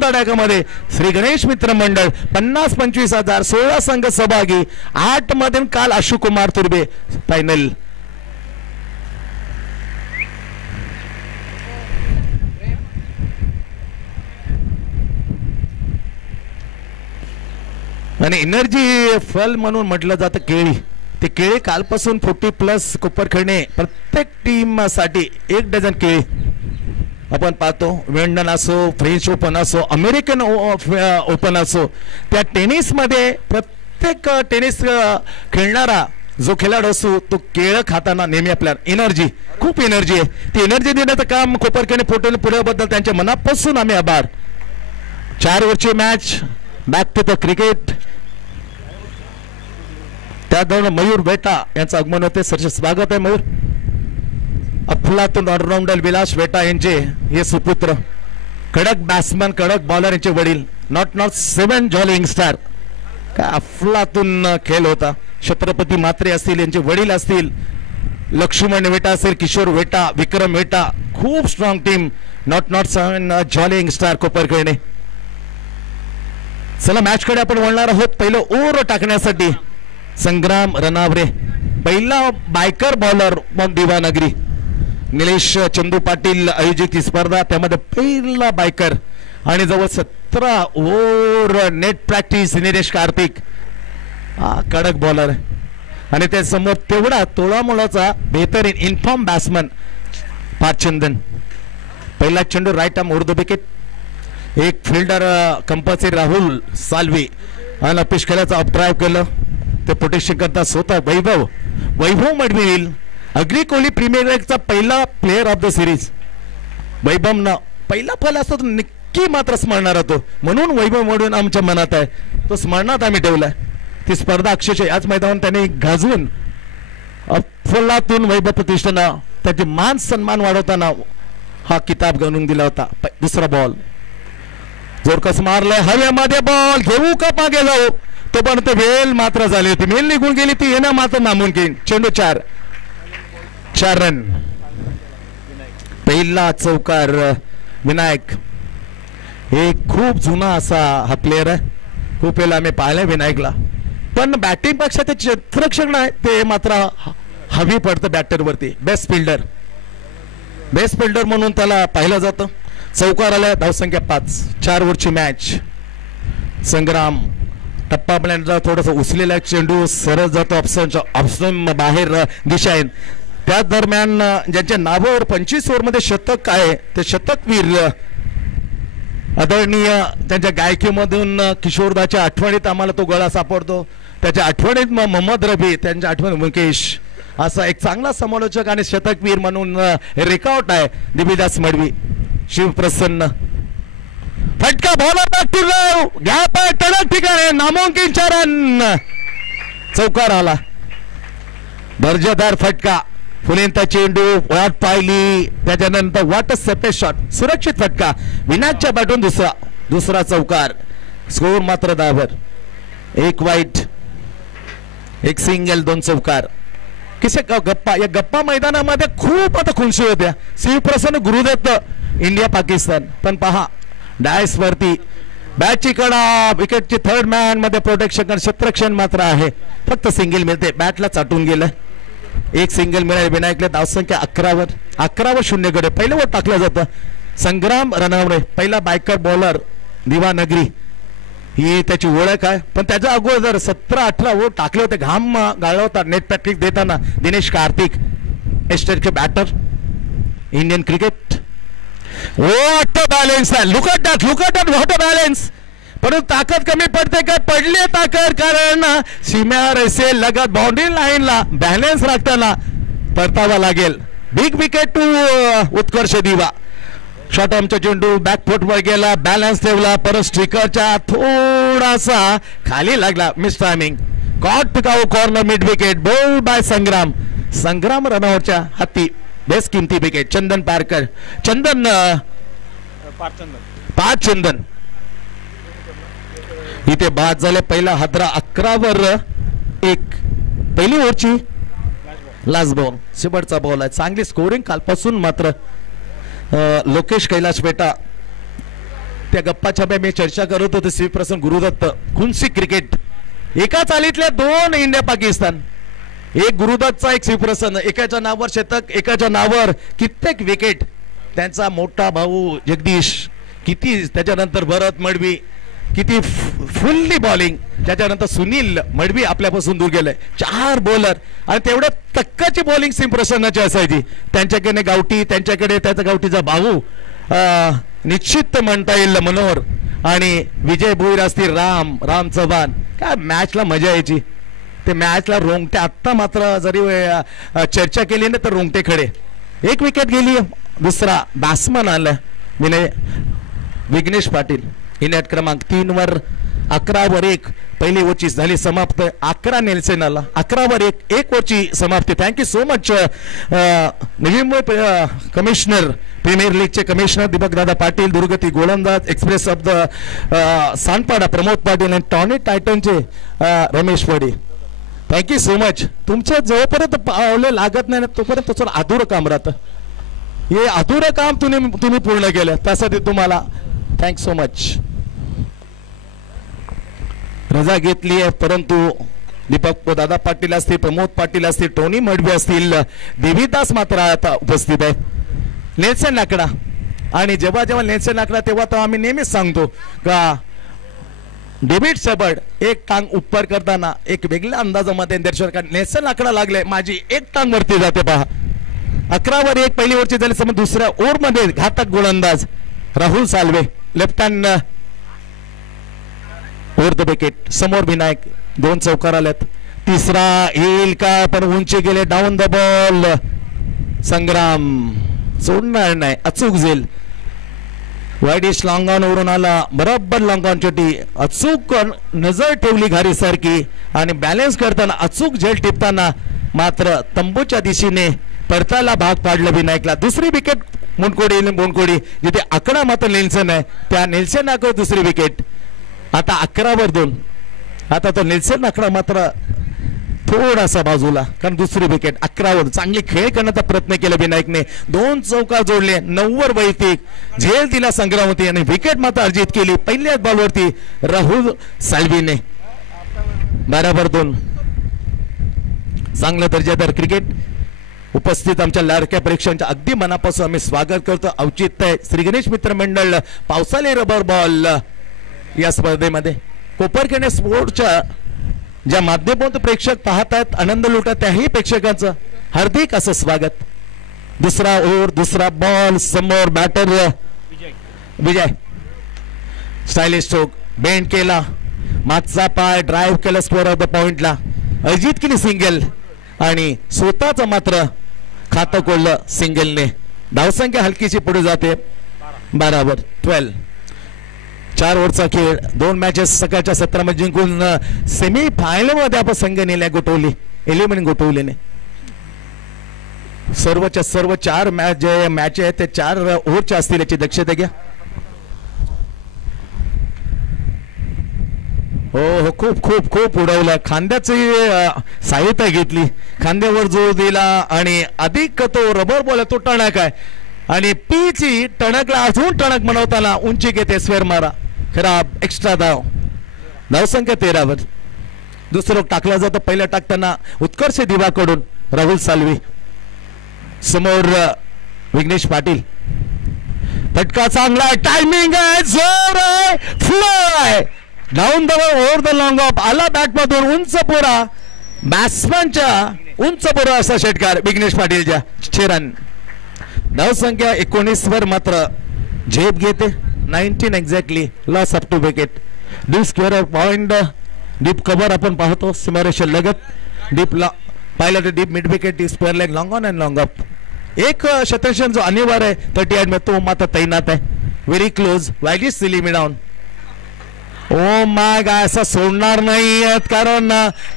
धडाक्यामध्ये श्री गणेश मित्र मंडळ 50-25,000 16 संघ सहभागी 8 मध्ये काल अशोकुमार तुर्बे फायनल. आणि एनर्जी फल म्हणून म्हटलं जातं केळी. ते केळी कालपासून 40+ कुपर खेळणे प्रत्येक टीम साठी 1 डझन केळी आपण पाहतो. विंडन असो, फ्रेंच ओपन असो, अमेरिकन ओपन असो, त्या टेनिसमध्ये प्रत्येक टेनिस खेळणारा जो खेळाडू असतो तो केळं खाताना नेहमी आपल्याला एनर्जी, खूप एनर्जी आहे. ती एनर्जी देण्याचं काम कोपरखेळणे फोटो पुढ्याबद्दल त्यांच्या मनापासून आम्ही आभार. 4 ओव्हरची match. Back to the cricket. त्या दरम्यान मयूर वेटा यांचं आगमन होते. सरचे स्वागत आहे मयूर. अफलातून ऑलराऊंडर विलास वेटा यांचे हे सुपुत्र, कडक बॅट्समन, कडक बॉलर यांचे वडील, नॉट 7 जॉलिंग स्टार. काय अफलातून खेळ होता. छत्रपती म्हात्रे असतील, यांचे वडील असतील, लक्ष्मण वेटा असेल, किशोर वेटा, विक्रम वेटा, खूप स्ट्रॉंग टीम. नॉट 7 जॉलिंग स्टार कोपरखेळणे. चला मॅच कडे आपण वळणार आहोत. पहिलं ओव्हर टाकण्यासाठी संग्राम रनावरे, पहिला बायकर बॉलर मग दिवानगरी. निलेश चंदू पाटील आयोजित ही स्पर्धा, त्यामध्ये पहिला बायकर आणि जवळ 17 over net practice Nilesh Kartik. कडक बॉलर आणि त्यासमोर तेवढा तोळामोळाचा बेहतरीन इन्फॉर्म बॅट्समन पाचचंदन. पहिला चेंडू राईट आर्म उर्दू विकेट. एक फिल्डर कंपल्सरी राहुल साल्वी आणि अपिश खेळाचा अप ड्राईव्ह केलं. ते प्रोटेक्शन करता स्वतः वैभव मडवील, अग्री कोहली प्रीमियर लीगचा पहिला प्लेअर ऑफ द सिरीज. वैभवनं पहिला फल असतो तो नक्की मात्र स्मरणार होतो, म्हणून वैभव मडवील आमच्या मनात आहे, तो स्मरणात आम्ही ठेवलाय. ती स्पर्धा अक्षरशः याच मैदानावर त्यांनी गाजवून अफलातून वैभव प्रतिष्ठानं त्याचे मान सन्मान वाढवताना हा किताब गणून दिला होता. दुसरा बॉल जोरकस मारलाय हवेमध्ये, बॉल घेऊ का मागे जाऊ, तो पण ते वेल मात्र झाली होती. मेल निघून गेली ती येणं मात्र नामुमकीन. चेंडू 4 रन. पहिला चौकार विनायक. एक खूप जुना असा हा प्लेअर आहे, खूप वेळेला आम्ही पाहिलंय विनायकला, पण बॅटिंग पेक्षा ते क्षेत्ररक्षण आहे ते मात्र हवी पडतं बॅटरवरती. बेस्ट फिल्डर म्हणून त्याला पाहिलं जातं. चौकार आलाय, धावसंख्या 5. 4 ओव्हरची मॅच. संग्राम टप्पा प्लॅनचा थोडासा उचलेला चेंडू सरळ जातो ऑप्शन बाहेर दिशाएन. त्याच दरम्यान ज्यांच्या नावावर 25 ओव्हरमध्ये शतक आहे ते शतकवीर आदरणीय त्यांच्या गायकीमधून किशोरदाच्या आठवणीत आम्हाला तो गळा सापडतो. त्याच्या आठवणीत मोहम्मद रफी, त्यांच्या आठवणीत मुकेश, असा एक चांगला समालोचक आणि शतकवीर म्हणून रेकॉर्ड आहे दिव्यदास मडवी. शिवप्रसन्न फटका बॉलर बॅक गॅप आहे टणक ठिकाणी, नामुमकीन 4 रन. चौकार आला, दर्जेदार फटका. फुलेंता चेंडू वाट पाहिली, त्याच्यानंतर वाट सेपेस शॉट, सुरक्षित फटका. विनायकच्या बॅटून दुसरा चौकार. स्कोर मात्र 10 एक वाईट, एक सिंगल, 2 चौकार. किसे गप्पा या गप्पा मैदानामध्ये खूप आता खुनशी होत्या. शिवप्रसन्न गुरुदत्त इंडिया पाकिस्तान, पण पहा डायस वरती बॅटची कडा, विकेटची 3rd मॅन मध्ये प्रोटेक्शन क्षेत्ररक्षण मात्र आहे. फक्त सिंगल मिळते, बॅटला चाटून गेलं. एक सिंगल मिळाले विनायकला. धावसंख्या 11 0 कडे. पहिलं ओव्हर टाकलं जातं. संग्राम रनावरे पहिला बायकर बॉलर दिवानगरी, ही त्याची ओळख आहे, पण त्याच्या अगोदर 17-18 ओव्हर टाकले होते. घाम गाळला होता नेट प्रॅक्टिस देताना दिनेश कार्तिक, एस्टेटचे batter. Indian cricket what a balance आहे. Look at that what a balance. परंतु ताकद कमी पडते का? पडली ताकद, कारण सीम्यावर असेल लगत बाउंड्री लाईनला बॅलन्स राखताना परतावा लागेल. बिग विकेट टू उत्कर्ष दिवा. शॉर्ट आर्मचा चेंडू बॅकफुटवर गेला, बॅलन्स ठेवला, परत स्ट्रिकरच्या थोडासा खाली लागला, मिस टायमिंग. कॉट पिकाऊ corner mid wicket. Ball by Sangram रनआउटच्या हाती. बेस्ट किमती विकेट. चंदन पारकर, पाचचंदन इथे बाद झाले. पहिला हादरा 11 वर 1. पहिली ओव्हरची लास्ट बॉल, शेवटचा बॉल आहे. चांगली स्कोरिंग कालपासून मात्र लोकेश कैलाश बेटा त्या गप्पा छाप्या मी चर्चा करत होतो श्रीप्रसन्न गुरुदत्त कुंसी क्रिकेट एका चालीतल्या 2 इंडिया पाकिस्तान एक गुरुदत्तचा एक श्रीप्रसन्न एकाच्या नावावर शतक एकाच्या नावावर कित्येक विकेट त्यांचा मोठा भाऊ जगदीश किती त्याच्यानंतर भरत मडवी किती फुल्ली बॉलिंग त्याच्यानंतर सुनील मडवी आपल्यापासून दूर गेले 4 बॉलर आणि तेवढ्या तक्काची बॉलिंग श्रीप्रसन्नाची असायची त्यांच्याकडे गावठी त्यांच्याकडे त्याचा गावठीचा भाऊ निश्चित म्हणता येईल मनोहर आणि विजय भोईर असतील राम चव्हाण काय मॅचला मजा यायची ते मॅचला रोंगटे आत्ता मात्र जरी चर्चा केली ना तर रोंगटे खडे एक विकेट गेली दुसरा बॅट्समन आला विघ्नेश पाटील इनेट क्रमांक 3 वर 11 पहिली ओव्हरची झाली समाप्त 11 नेल्सन आला 11 एक ओव्हरची समाप्ती thank you so much Navi Mumbai commissioner premier लीगचे कमिशनर दीपक दादा पाटील दुर्गती गोलंदाज express of the Sanpada Pramod Patil आणि टॉनी टायटनचे रमेश वडी थँक्यू सो मच तुमच्या जोपर्यंत पावले लागत नाही तोपर्यंत त्याचं अधुरं काम राहतं हे अधुरं काम तुम्ही पूर्ण केलं त्यासाठी तुम्हाला थँक्स सो मच रजा घेतली आहे परंतु दीपक दादा पाटील असतील प्रमोद पाटील असतील टोनी मडवी असतील देवीदास मात्र आता उपस्थित आहेत नेल्सन लाकडा आणि जेव्हा नेल्सन लाकडा तेव्हा तर आम्ही नेहमीच सांगतो का डेव्हिड सबर्ड एक टांग उपर करताना एक वेगळ्या अंदाजामध्ये दर्शक नेल्सन लाकडा लागले माझी एक टांग वरती जाते पहा 11 पहिली ओव्हरची झाली समज दुसऱ्या ओव्हरमध्ये घातक गोलंदाज Rahul Salve left hand over the wicket समोर विनायक 2 चौकार आल्यात तिसरा येईल का पण उंची गेले डाऊन द बॉल संग्राम सोडणार नाही अचूक झेल वाईडिश लॉंग ऑन वरून आला बरोबर लॉंग ऑन चोटी अचूक नजर ठेवली घारी सारखी आणि बॅलन्स करताना अचूक झेल टिपताना मात्र तंबूच्या दिशेने परताला भाग पाडला विनायकला दुसरी विकेट बोनकोडी जिथे आकडा मात्र नेल्सन आहे त्या नेल्सन नाकर दुसरी विकेट आता 11 आता तो नेल्सन आकडा मात्र थोडासा बाजूला कारण दुसरी विकेट 11 चांगली खेळ करण्याचा प्रयत्न केला विनायकने 2 चौकार जोडले 9 वैयक्तिक झेल दिला संग्रामती आणि विकेट मात्र अर्जित केली पहिल्याच बॉलवरती राहुल साल्वीने 12 चांगलं दर्जेदार क्रिकेट उपस्थित आमच्या लाडक्या प्रेक्षकांच्या अगदी मनापासून आम्ही स्वागत करतो औचित्य श्री गणेश मित्र मंडळ पावसाळे रबर बॉल या स्पर्धेमध्ये कोपरखेडे स्पोर्टच्या ज्या माध्यमातून प्रेक्षक पाहत आहेत आनंद लुटत त्याही प्रेक्षकांचं हार्दिक असं स्वागत दुसरा ओव्हर दुसरा बॉल समोर बॅटर विजय स्टायलिश स्ट्रोक बेंड केला मागचा पाय ड्राईव्ह केला स्कोअर ऑफ द पॉइंटला अजित केली सिंगल आणि स्वतःच मात्र खातं कोल्लं सिंगलने धावसंख्या हलकीची पुढे जाते 12 4 ओव्हरचा खेळ 2 मॅचेस सकाळच्या 17 मध्ये जिंकून सेमी फायनल मध्ये आपण संघ नेला गोटवली एलिमिनेट गोटवलीने सर्वच्या सर्व 4 मॅच जे मॅच आहेत ते 4 ओव्हरच्या असतील याची दक्षता घ्या हो खूप खूप खूप उडवलं खांद्याची सहायता घेतली खांद्यावर जोर दिला आणि अधिक तो रबर बॉल तो टणक आहे आणि पीची टणकला अजून टणक बनवताना उंची घेते स्क्वेअर मारा खराब एक्स्ट्रा धावसंख्या 13 दुसरं टाकला जातं पहिल्या टाकताना उत्कर्ष दिवाकडून राहुल साल्वी समोर विघ्नेश पाटील फटका चांगला टायमिंग आहे जोर आहे fly down the over the long of आला बॅट मधून उंच पुरा बॅट्समनच्या उंच पुरा असा षटकार विघ्नेश पाटीलच्या 6 रन धावसंख्या 19 वर मात्र झेप घेते 19 exactly loss up to wicket deep square point deep cover आपण पाहतो सीमारेषा लगत डीप पाहिलं तर deep mid wicket square leg long on and long up एक क्षेत्ररक्षण जो अनिवार्य आहे 38 में तो मात्र तैनात आहे very close wideish silly mid down oh my god असं सोडणार नाही कारण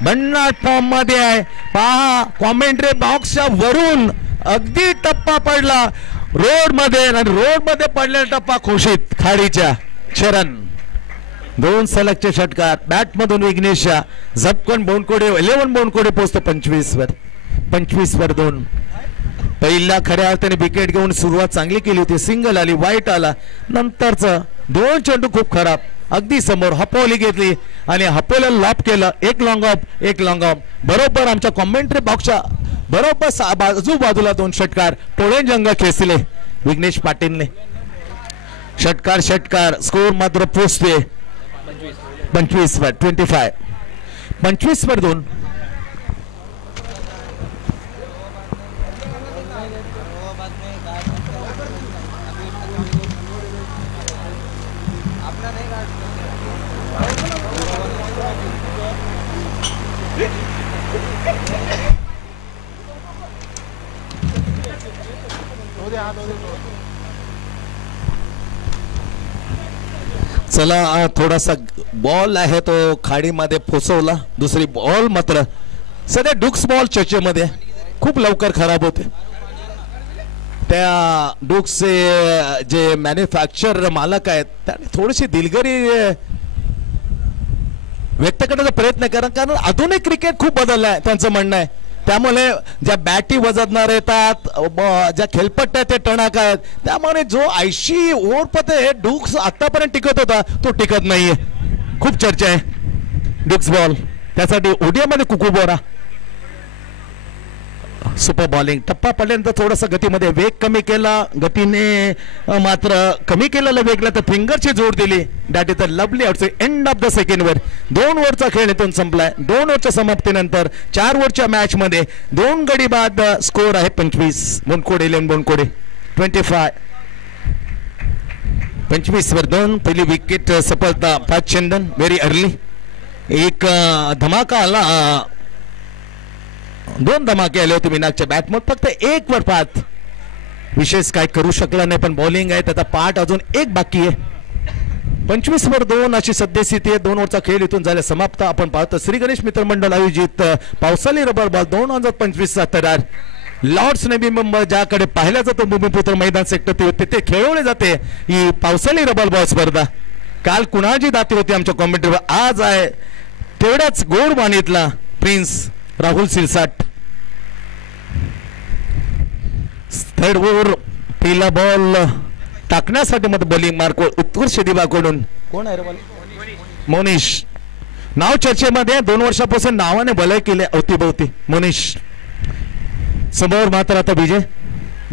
भन्नाट फॉर्म मध्ये आहे पहा कॉमेंट्री बॉक्सच्या वरून अगदी टप्पा पडला रोड मध्ये पडलेला टप्पा खोशीत खाडीच्या शरण 2 सलगचे षटकार बॅट मधून विघ्नेशा झपकन बोनकोडे 11 बोनकोडे पोहोचतो 25 वर 2 पहिला खऱ्या अर्थाने विकेट घेऊन सुरुवात चांगली केली होती सिंगल आली वाईट आला नंतरच दोन चेंडू खूप खराब, अगदी समोर हपोली घेतली आणि हपोला लॉप केलं. एक लॉंग ऑफ बरोबर आमच्या कॉमेंट्री बॉक्सच्या बरोबर बाजूला दोन षटकार टोळे जंग खेचले विघ्नेश पाटीलने. षटकार स्कोर मात्र पोचते 25 वर 25 वर 2. चला थोडासा बॉल आहे तो खाडीमध्ये पोचवला. दुसरी बॉल मात्र सध्या डुक्स बॉल चर्चेमध्ये खूप लवकर खराब होते. त्या डुक्सचे जे मॅन्युफॅक्चर मालक आहेत त्याने थोडीशी दिलगिरी व्यक्त करण्याचा प्रयत्न करा, कारण आधुनिक क्रिकेट खूप बदललं आहे त्यांचं म्हणणं आहे. त्यामुळे ज्या बॅटी वजतणार येतात, ज्या खेळपट्ट्या ते टणाक आहेत, त्यामुळे जो 80 ओव्हर हे डुक्स आतापर्यंत टिकत होता तो टिकत नाहीये. खूप चर्चा आहे डुक्स बॉल, त्यासाठी ओडियामध्ये कुकू बोरा. सुपर बॉलिंग टप्पा पडल्यानंतर थोडासा गतीमध्ये वेग कमी केला, गतीने मात्र कमी केलेला वेगला तर फिंगरची जोड दिली. That is the lovely out end of the second over. 2 ओव्हरचा खेळ इथून संपलाय. 2 ओव्हरच्या समाप्तीनंतर 4 ओव्हरच्या मॅच मध्ये 2 गडी बाद स्कोर आहे 25. बोनकोडे 25 वर 2. पहिली विकेट सफलता 5 चंदन व्हेरी अर्ली. एक धमाका आला, 2 धमाके आले होते मीनाकच्या बॅटमध्ये, फक्त 1 वर 5 विशेष काय करू शकला नाही. पण बॉलिंग आहे त्याचा पार्ट अजून 1 बाकी आहे. 25 वर 2 अशी सद्यस्थिती आहे. 2 ओव्हरचा खेळ इथून झाला समाप्त. आपण पाहतो श्री गणेश मित्रमंडळ आयोजित पावसाळी रबर बॉल 2025चा तरार लॉर्ड्स नवी मुंबई ज्याकडे पाहिला जातो भूमिपुत्र मैदान सेक्टर तिथे खेळवले जाते ही पावसाळी रबर बॉल स्पर्धा. काल कुणाची दाती होती आमच्या कॉमेंट्रीवर, आज आहे तेवढ्याच गोड बाणीतला prince Rahul Sirsat. Third over पहिला बॉल टाकण्यासाठी मग बॉलिंग मार्क उत्कृष्ट दिवाकडून कोण आहे मोनिश. नाव चर्चेमध्ये 2 वर्षापासून नावाने भले केले अवतीभोवती मोनिश. समोर मात्र आता विजय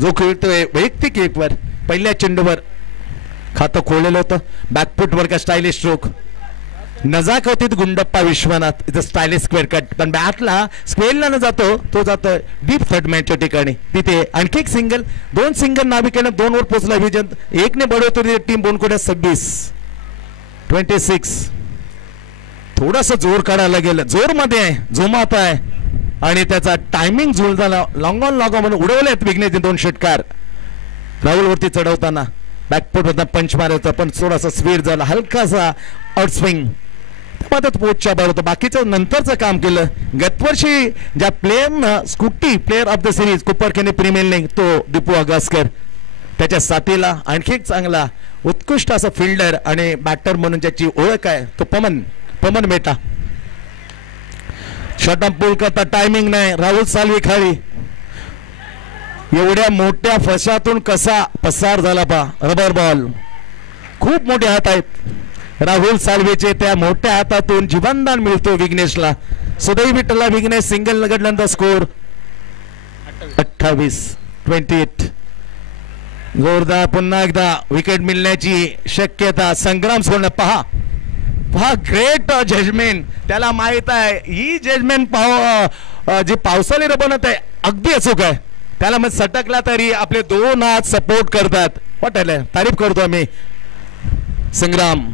जो खेळतोय वैयक्तिक 1 वर पहिल्या चेंडूवर खातं खोललेलं होतं. बॅकफुटवर का स्टायलिश स्ट्रोक नजाकवतीत गुंडप्पा विश्वनाथ इथं स्टायलिश स्क्वेअर कट. पण बॅटला स्क्वेअरला न जातो तो जातो डीप थर्ड मॅचच्या ठिकाणी. तिथे आणखी एक सिंगल, 2 सिंगल नाविकेनं 2 वर पोहोचला विजय. 1 ने बढवतो टीम बोनकोड्या 26. थोडस जोर काढायला गेलं, जोर मध्ये आहे, जोमात आहे आणि त्याचा टायमिंग झुल झाला. लॉंग ऑन म्हणून उडवलेत विघ्नेशने 2 षटकार. राहुल वरती चढवताना बॅकफुट होता पंच मारायचा पण थोडासा स्पीड झाला, हलकासा आउटस्विंग पोचच्या बाहेर होतं. बाकीचं नंतरचं काम केलं. गतवर्षी ज्या प्लेअरनं Scooty player of the series Koparkhairane premier league तो दीपू अगास्कर, त्याच्या साथीला आणखी एक चांगला उत्कृष्ट असा फिल्डर आणि बॅटर म्हणून ज्याची ओळख आहे तो पमन मेटा. शॉट पूल करता टायमिंग नाही. राहुल सालवी खाली एवढ्या मोठ्या फशातून कसा पसार झाला पा. रबर बॉल खूप मोठे हात आहेत राहुल सालवेचे, त्या मोठ्या हातातून जीवनदान मिळतो विघ्नेशला. सुदैवी विठ्ठला विघ्नेश सिंगल लगडल्यानंतर स्कोर 28. जोरदार पुन्हा एकदा विकेट मिळण्याची शक्यता. संग्राम सोडणं पहा ग्रेट जजमेंट. त्याला माहित आहे ही जजमेंट जी पावसाळी रबनत आहे अगदी अचूक आहे. त्याला मग सटकला तरी आपले 2 हात सपोर्ट करतात. पटेल तारीफ करतो आम्ही संग्राम.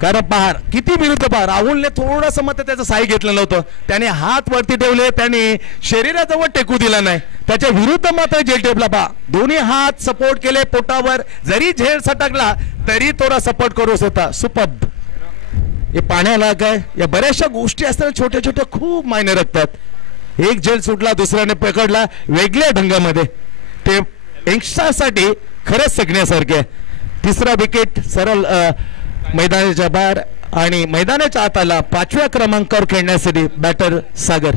कारण पहा किती विरुद्ध पहा. राहुलने थोडंसं मत त्याचं साई घेतलं नव्हतं, त्याने हात वरती ठेवले, त्याने शरीराजवळ टेकू दिला नाही, त्याच्या विरुद्ध मात्र झेल टेपला पहा. दोन्ही हात सपोर्ट केले पोटावर, जरी झेल सटकला तरी थोडा सपोर्ट करूच होता. सुपर्ब. हे पाण्याला काय या बऱ्याचशा गोष्टी असतात छोट्या छोट्या खूप मायने रखतात. एक झेल सुटला दुसऱ्याने पकडला वेगळ्या ढंगामध्ये, ते यंगस्टरसाठी खरंच शिकण्यासारखे. 3रा विकेट सरळ मैदानाच्या बाहेर आणि मैदानाच्या आत आला. 5व्या क्रमांकावर खेळण्यासाठी बॅटर सागर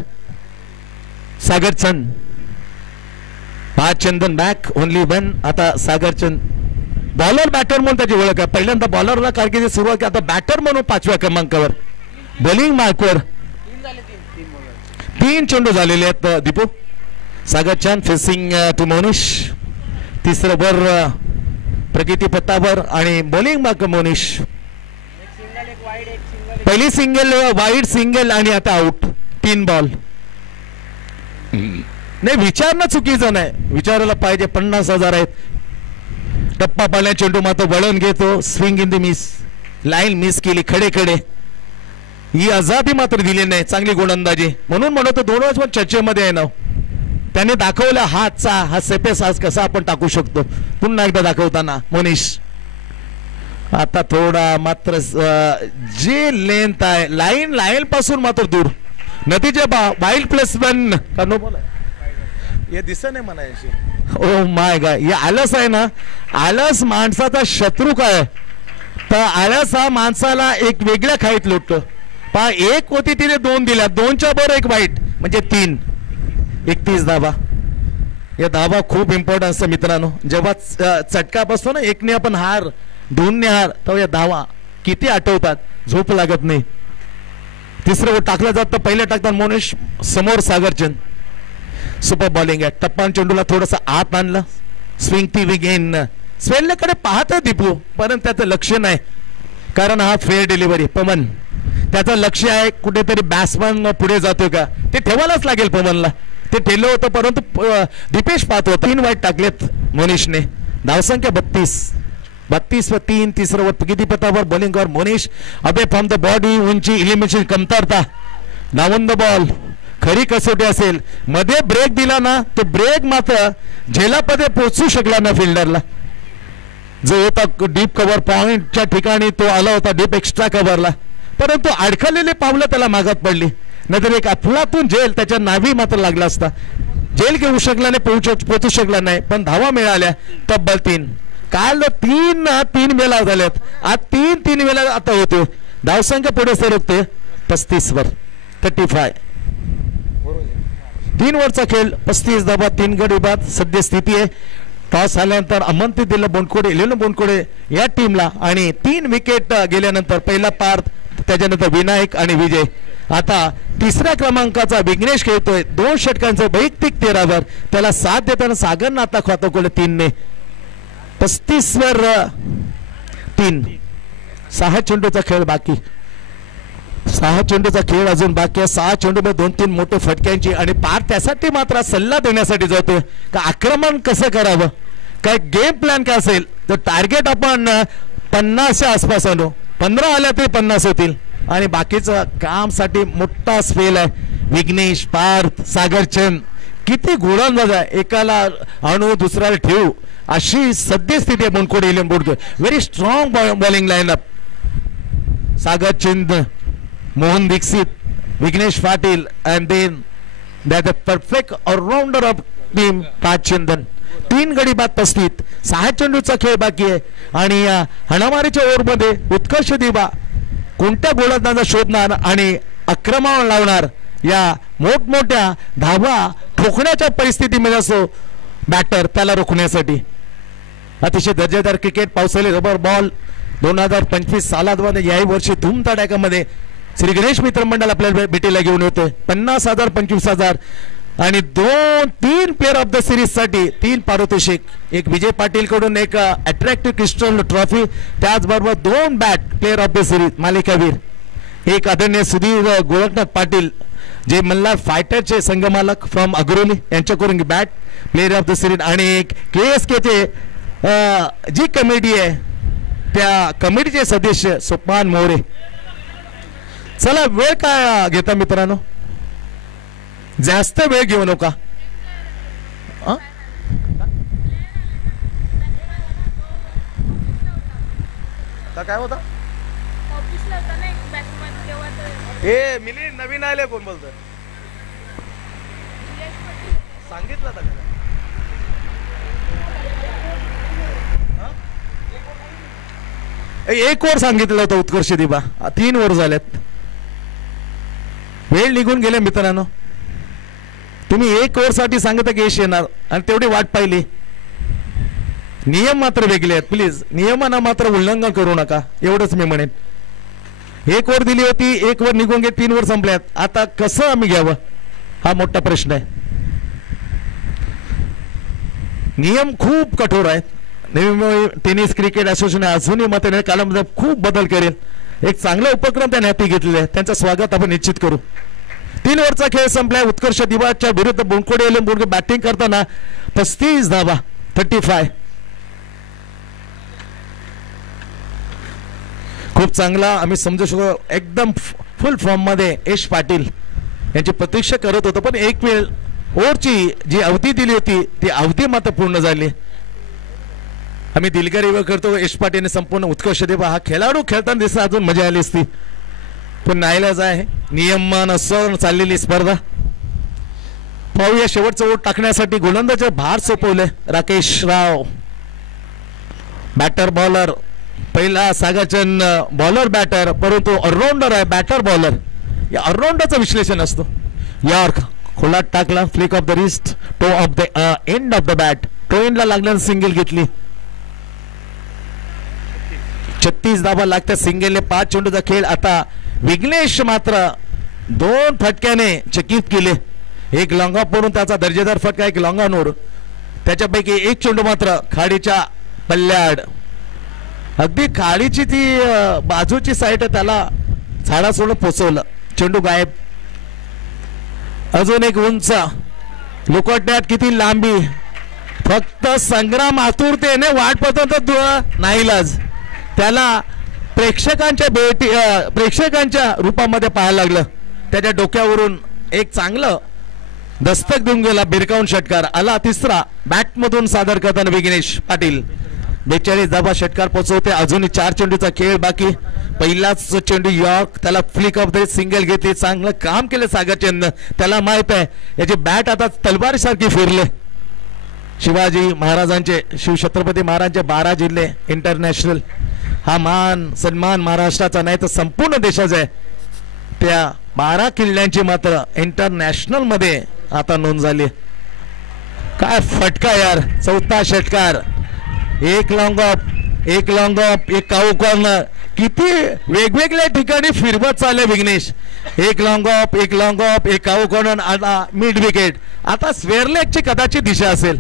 चंद. 5 चंदन बॅक ओनली 1. आता सागर चंद बॉलर बॅटर म्हणून त्याची ओळख आहे. पहिल्यांदा बॉलरला कारकिर्दी सुरुवात केली, आता बॅटर म्हणून 5व्या क्रमांकावर बॉलिंग मार्कवर 3 चेंडू झालेले आहेत. दीपू सागर चांद फेसिंग टू मोनिश, तिसरं वर प्रगती पत्तावर आणि बॉलिंग मार्क मोनिश. पहिली सिंगल, वाईड सिंगल आणि आता आउट. 3 बॉल. नाही विचारणं चुकीचं नाही, विचारायला पाहिजे. 50,000 आहेत. टप्पा पाळण्या चेंडू मात्र वळण घेतो. Swing in the miss, line miss केली. खडे खडे ही आजादी मात्र दिली नाही. चांगली गोलंदाजी म्हणून म्हणतो दोन वेळेस पण चर्चेमध्ये आहे ना. त्याने दाखवला हातचा हा सेपेस आज कसा आपण टाकू शकतो. पुन्हा एकदा दाखवताना मोनिश. आता थोडा मात्र जे लेंथ आहे लाईन पासून मात्र दूर. नतीजे वाईल्ड प्लेसमेंट का नो बॉल हे दिसत नाही म्हणायची. ओ माय गॉड, हे आलस आहे ना. आलस माणसाचा शत्रू काय. तर आलस हा माणसाला एक वेगळ्या खाईत लुटतो. पहा, एक होती तिने 2 दिल्या, 2च्या बरोबर एक वाईट म्हणजे 3. 31 धाबा. या धाबा खूप इम्पॉर्टंट असतं मित्रांनो. जेव्हा चटका बसतो ना, एकने आपण हार 2ने हार, तेव्हा या धावा किती आठवतात. झोप लागत नाही. तिसरं टाकलं जातं. पहिलं टाकतात मोनिश, समोर सागरचंद. सुपर बॉलिंग आहे. टप्पान चेंडूला थोडंसं आत आणलं. Swing T Wigan. स्वेलकडे पाहतोय दीपू, परंतु त्याचं लक्ष नाही, कारण हा फेअर डिलिव्हरी. पवन त्याचं लक्ष आहे कुठेतरी बॅट्समन पुढे जातोय का, ते ठेवायलाच लागेल. पवनला ते ठेवलं होतं, परंतु दीपेश पाहतो. 3 वाईट टाकलेत मोनिशने. धावसंख्या 32 व 3. तिसरं वर किती पतावर बॉलिंगवर मोनिश. अबे फ्रॉम द बॉडी, उंची, इलिमिनेशन कमतरता. Down the ball. खरी कसोटी असेल. मध्ये ब्रेक दिला ना, तो ब्रेक मात्र झेलापदे पोहोचू शकला ना फिल्डरला. जो होता डीप कव्हर पॉइंटच्या ठिकाणी तो आला होता डीप एक्स्ट्रा कव्हरला, परंतु अडखळलेली पावलं त्याला मागत पडली. नाहीतर एक अफलातून झेल त्याच्या नावी मात्र लागला असता. झेल घेऊ शकला नाही, पोहोचू शकला नाही, पण धावा मिळाल्या तब्बल 3. काल 3 वेळा झाल्यात. आज 3 वेळा आता होते. धावसंख्या पुढे सरकते 35 वर. 35. 3 ओव्हरचा खेळ. 35 धावा, 3 गडी बाद सद्य स्थिती आहे. टॉस आल्यानंतर अमंती दिलं बोंडकोडे, इलेवन बोंडकोडे या टीमला, आणि 3 विकेट गेल्यानंतर पहिला पार्थ, त्याच्यानंतर विनायक आणि विजय. आता तिसऱ्या क्रमांकाचा विघ्नेश खेळतोय. 2 षटकांचं वैयक्तिक 13 त्याला साथ देताना सागर नाता खातोकोले 3 ने. 35 वर 3. 6 चेंडूचा खेळ बाकी. 6 चेंडूचा खेळ अजून बाकी आहे. 6 चेंडूमध्ये 2-3 मोठे फटक्यांची, आणि पार त्यासाठी मात्र सल्ला देण्यासाठी जातोय का आक्रमण कसं करावं, काय गेम प्लॅन काय असेल. तर टार्गेट आपण 50च्या आसपास आणू. 15 आल्या तरी 50 होतील, आणि बाकीचं कामसाठी मोठा स्पेल आहे. विघ्नेश, पार्थ, सागरचंद किती गोलंदाज आहे. एकाला आणू दुसऱ्याला ठेवू अशी सद्यस्थिती आहे बोंडकोडे इलेवन बोर्डकोडे. Very strong bowling lineup. Sagarchand, Mohan Dixit, Vighnesh Patil, and then that the perfect all-rounder of team पाचचंदन. 3 गडी बाद 35. 6 चेंडूचा खेळ बाकी आहे, आणि या हणामारीच्या ओव्हरमध्ये उत्कर्ष दिवा कोणत्या गोलंदाजाचा शोधणार आणि आक्रमण लावणार. या मोठमोठ्या धावा ठोकण्याच्या परिस्थितीमध्ये असो बॅटर, त्याला रोखण्यासाठी अतिशय दर्जेदार क्रिकेट. पावसाळी रबर बॉल 2025 सालामध्ये याही वर्षी धूमधडाक्यामध्ये श्री गणेश मित्र मंडळ आपल्याला भेटीला घेऊन येतोय. 50,000, 25,000 आणि 2-3 प्लेअर ऑफ द सिरीज साठी 3 पारितोषिक. एक विजय पाटील कडून एक अट्रॅक्टिव्ह क्रिस्टल ट्रॉफी, त्याचबरोबर 2 bat player of the series मालिकावीर. एक आदरणीय सुधीर गोरखनाथ पाटील जे मल्हार फायटरचे संघमालक फ्रॉम अग्रोली यांच्याकडून bat player of the series, आणि एक KSKचे जी कमिटी आहे त्या कमिटीचे सदस्य सोपान मोरे. चला, वेळ काय घेता मित्रांनो, जास्त वेळ घेऊ नका. काय होता हे मिली नवीन आले, कोण बोलतोय सांगितलं होतं का? एक ओव्हर सांगितलं होतं उत्कर्ष दिबा. 3 ओव्हर झाल्यात. वेळ निघून गेले मित्रांनो. तुम्ही 1 ओव्हर साठी सांगता की यश येणार, आणि तेवढी वाट पाहिली. नियम मात्र वेगळे आहेत. प्लीज नियमांना मात्र उल्लंघन करू नका, एवढंच मी म्हणेन. 1 ओव्हर दिली होती, 1 ओव्हर निघून गेली, 3 ओव्हर संपल्यात. आता कसं आम्ही घ्यावं हा मोठा प्रश्न आहे. नियम खूप कठोर आहेत. नवी टेनिस क्रिकेट असोसिएशन अजूनही मत कालामध्ये खूप बदल करेल. एक चांगला उपक्रम त्याने हाती घेतलेला आहे, त्यांचं स्वागत आपण निश्चित करू. 3 ओव्हरचा खेळ संपलाय. उत्कर्ष दिवाच्या विरुद्ध बोनकोडे बॅटिंग करताना 35 धावा, 35. खूप चांगला आम्ही समजू शकतो. एकदम फुल फॉर्म मध्ये यश पाटील यांची प्रतीक्षा करत होतो, पण एक वेळ ओव्हरची जी अवधी दिली होती ती अवधी मात्र पूर्ण झाली. आम्ही दिलगिरी करतो. यश पाटीलने संपूर्ण उत्कर्ष देवा हा खेळाडू खेळताना दिसत अजून मजा आली असती, पण नाईलाज आहे. नियमानुसार चाललेली स्पर्धा. पाहूया शेवटचं ओट टाकण्यासाठी गोलंदाज भार सोपवले. राकेश राव बॅटर बॉलर, पहिला सागाचंद बॉलर बॅटर, परंतु ऑलराऊंडर आहे, बॅटर बॉलर. या ऑलराऊंडरचं विश्लेषण असतो. यॉर्क खोलात टाकला, flick off the wrist, toe off the end of the bat, toe एंडला लागल्यानं सिंगल घेतली. 36 धावा लागतात सिंगलने. 5 चेंडूचा खेळ. आता विघ्नेश मात्र 2 फटक्याने चकित केले. एक लॉंगा पडून त्याचा दर्जेदार फटका, एक लॉंगा नोड. त्याच्यापैकी एक चेंडू मात्र खाडीच्या पल्ल्याड, अगदी खाडीची ती बाजूची साईड त्याला झाडासोडून पोचवलं. चेंडू गायब. अजून एक उंच लुकटण्यात किती लांबी, फक्त संग्राम आतुरतेने वाट पाहतो नाईलाज. त्याला प्रेक्षकांच्या रूपामध्ये पाहायला लागलं. त्याच्या डोक्यावरून एक चांगलं दस्तक देऊन गेला. बिरकावून षटकार आला. 3रा बॅटमधून सादर करताना विघ्नेश पाटील 42 धावा षटकार पोहोचवते. अजूनही 4 चेंडूचा खेळ बाकी. पहिलाच चेंडू यॉर्क, त्याला फ्लिक ऑफ द सिंगल घेतली. चांगलं काम केलं सागरचंद. त्याला माहित आहे याची बॅट आता तलवारीसारखी फिरले. शिवाजी महाराजांचे, शिवछत्रपती महाराजांचे 12 जिल्हे इंटरनॅशनल, हा मान सन्मान महाराष्ट्राचा नाही तर संपूर्ण देशाचा आहे. त्या 12 किल्ल्यांची मात्र इंटरनॅशनल मध्ये आता नोंद झाली. काय फटका यार. 4था षटकार. एक लॉंग ऑफ, एक काऊ कॉर्नर. किती वेगवेगळ्या ठिकाणी फिरवत चालले विघ्नेश. एक लॉंग ऑफ, एक काऊ कॉर्नर. आता मिड विकेट. आता स्वेअरलेगची कदाचित दिशा असेल.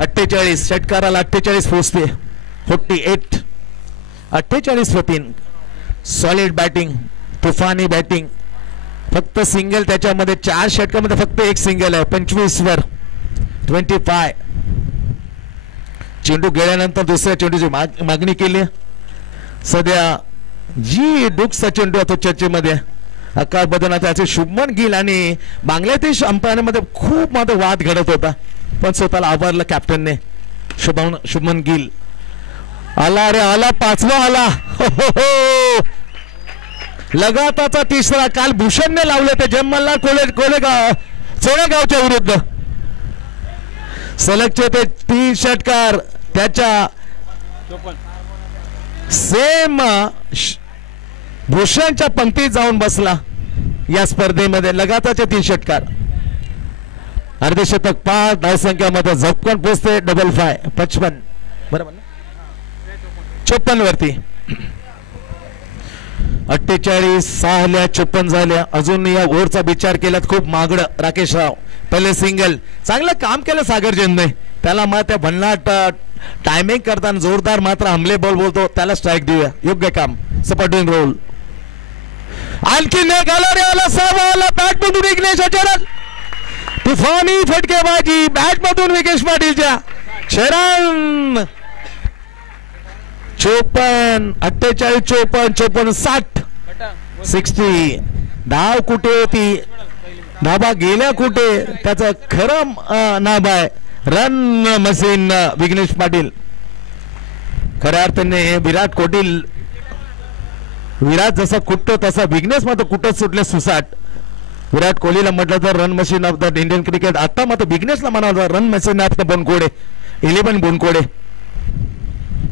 48 षटकाराला 48 पोचते. 48 48-3. सॉलिड बॅटिंग, तुफानी बॅटिंग. फक्त सिंगल त्याच्यामध्ये 4 षटकामध्ये फक्त एक सिंगल आहे. 25 वर 25. चेंडू गेल्यानंतर दुसऱ्या चेंडूची मागणी केली. सध्या जी डुक्सचा चेंडू तो चर्चेमध्ये आकार बदलण्यात त्याचे शुभमन गिल आणि बांगलादेश अंपायरमध्ये खूप मोठा वाद घडत होता, पण स्वतःला आभारलं कॅप्टनने. शुभमन गिल आला रे आला. 5वा आला. लगाताचा 3रा. काल भूषणने लावले ते जममल्ला चोळेगावच्या विरुद्ध. सलगचे ते 3 षटकार त्याच्या सेम भूषणच्या पंक्तीत जाऊन बसला. या स्पर्धेमध्ये लगातारचे 3 षटकार. अर्धशतक 5 धावसंख्यामध्ये झपकन पोचते. 55 55 बरोबर 54 वरती. 48 6 54 झाल्या. अजून या ओव्हरचा विचार केल्यात खूप मागड. राकेश राव पहिले सिंगल. चांगलं काम केलं सागरचंदने. त्याला मग त्या भन्नाट टायमिंग करताना जोरदार मात्र हमले बॉल बोलतो त्याला स्ट्राईक देऊया. योग्य काम. सपाटून रोल. आणखी एक आला रे आला. 6वा आला. बॅटमधून विघ्नेश अचानक तुफानी फटकेबाजी. बॅटमधून विघ्नेश पाटीलच्या शरण. 54 48 54 54 60 60. धाव कुठे होती, धाबा गेल्या कुठे, त्याचं खरं नाव आहे रन मशीन विघ्नेश पाटील. खऱ्या अर्थाने विराट जसा कुठतो तसा विघ्नेश मात्र कुठत सुटले सुसाट. विराट कोहलीला म्हटलं तर run machine of the Indian cricket. आता मात्र विघ्नेशला म्हणावं रन मशीन ऑफ द बोनकोडे 11 बोनकोडे.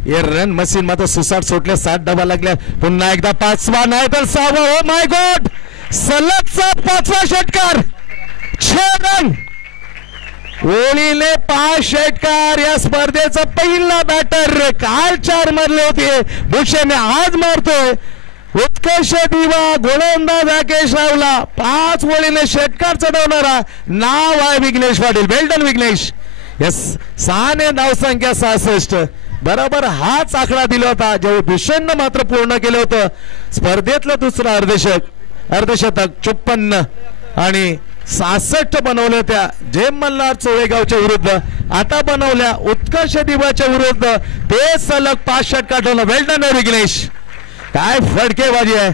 हे रन मशीन मात्र सुसाट सुटले. 7 धावा लागल्या. पुन्हा एकदा 5वा नाही तर 6वा. ओ माय गॉड. सलगचा 5वा षटकार. 6 रन. ओळीले 5 षटकार या स्पर्धेचा पहिला बॅटर काल 4 मारले होते भूषण आज मारतोय उत्कर्ष दिवा गोलंदाज राकेश रावला 5 ओळीने षटकार चढवणारा नाव आहे विघ्नेश पाटील वेल्डन विघ्नेश यस 6 ने धावसंख्या 66 बरोबर हाच आकडा दिला होता जेव्हा भूषणनं मात्र पूर्ण केलं होतं स्पर्धेतलं दुसरं अर्धशतक 54 आणि 66 बनवल्या त्या जय मल्हार चोळेगावच्या विरुद्ध आता बनवल्या उत्कर्ष दिवाच्या विरुद्ध ते सलग 5 षटकार ठेवलं वेल्डन विघ्नेश काय फडकेबाजी आहे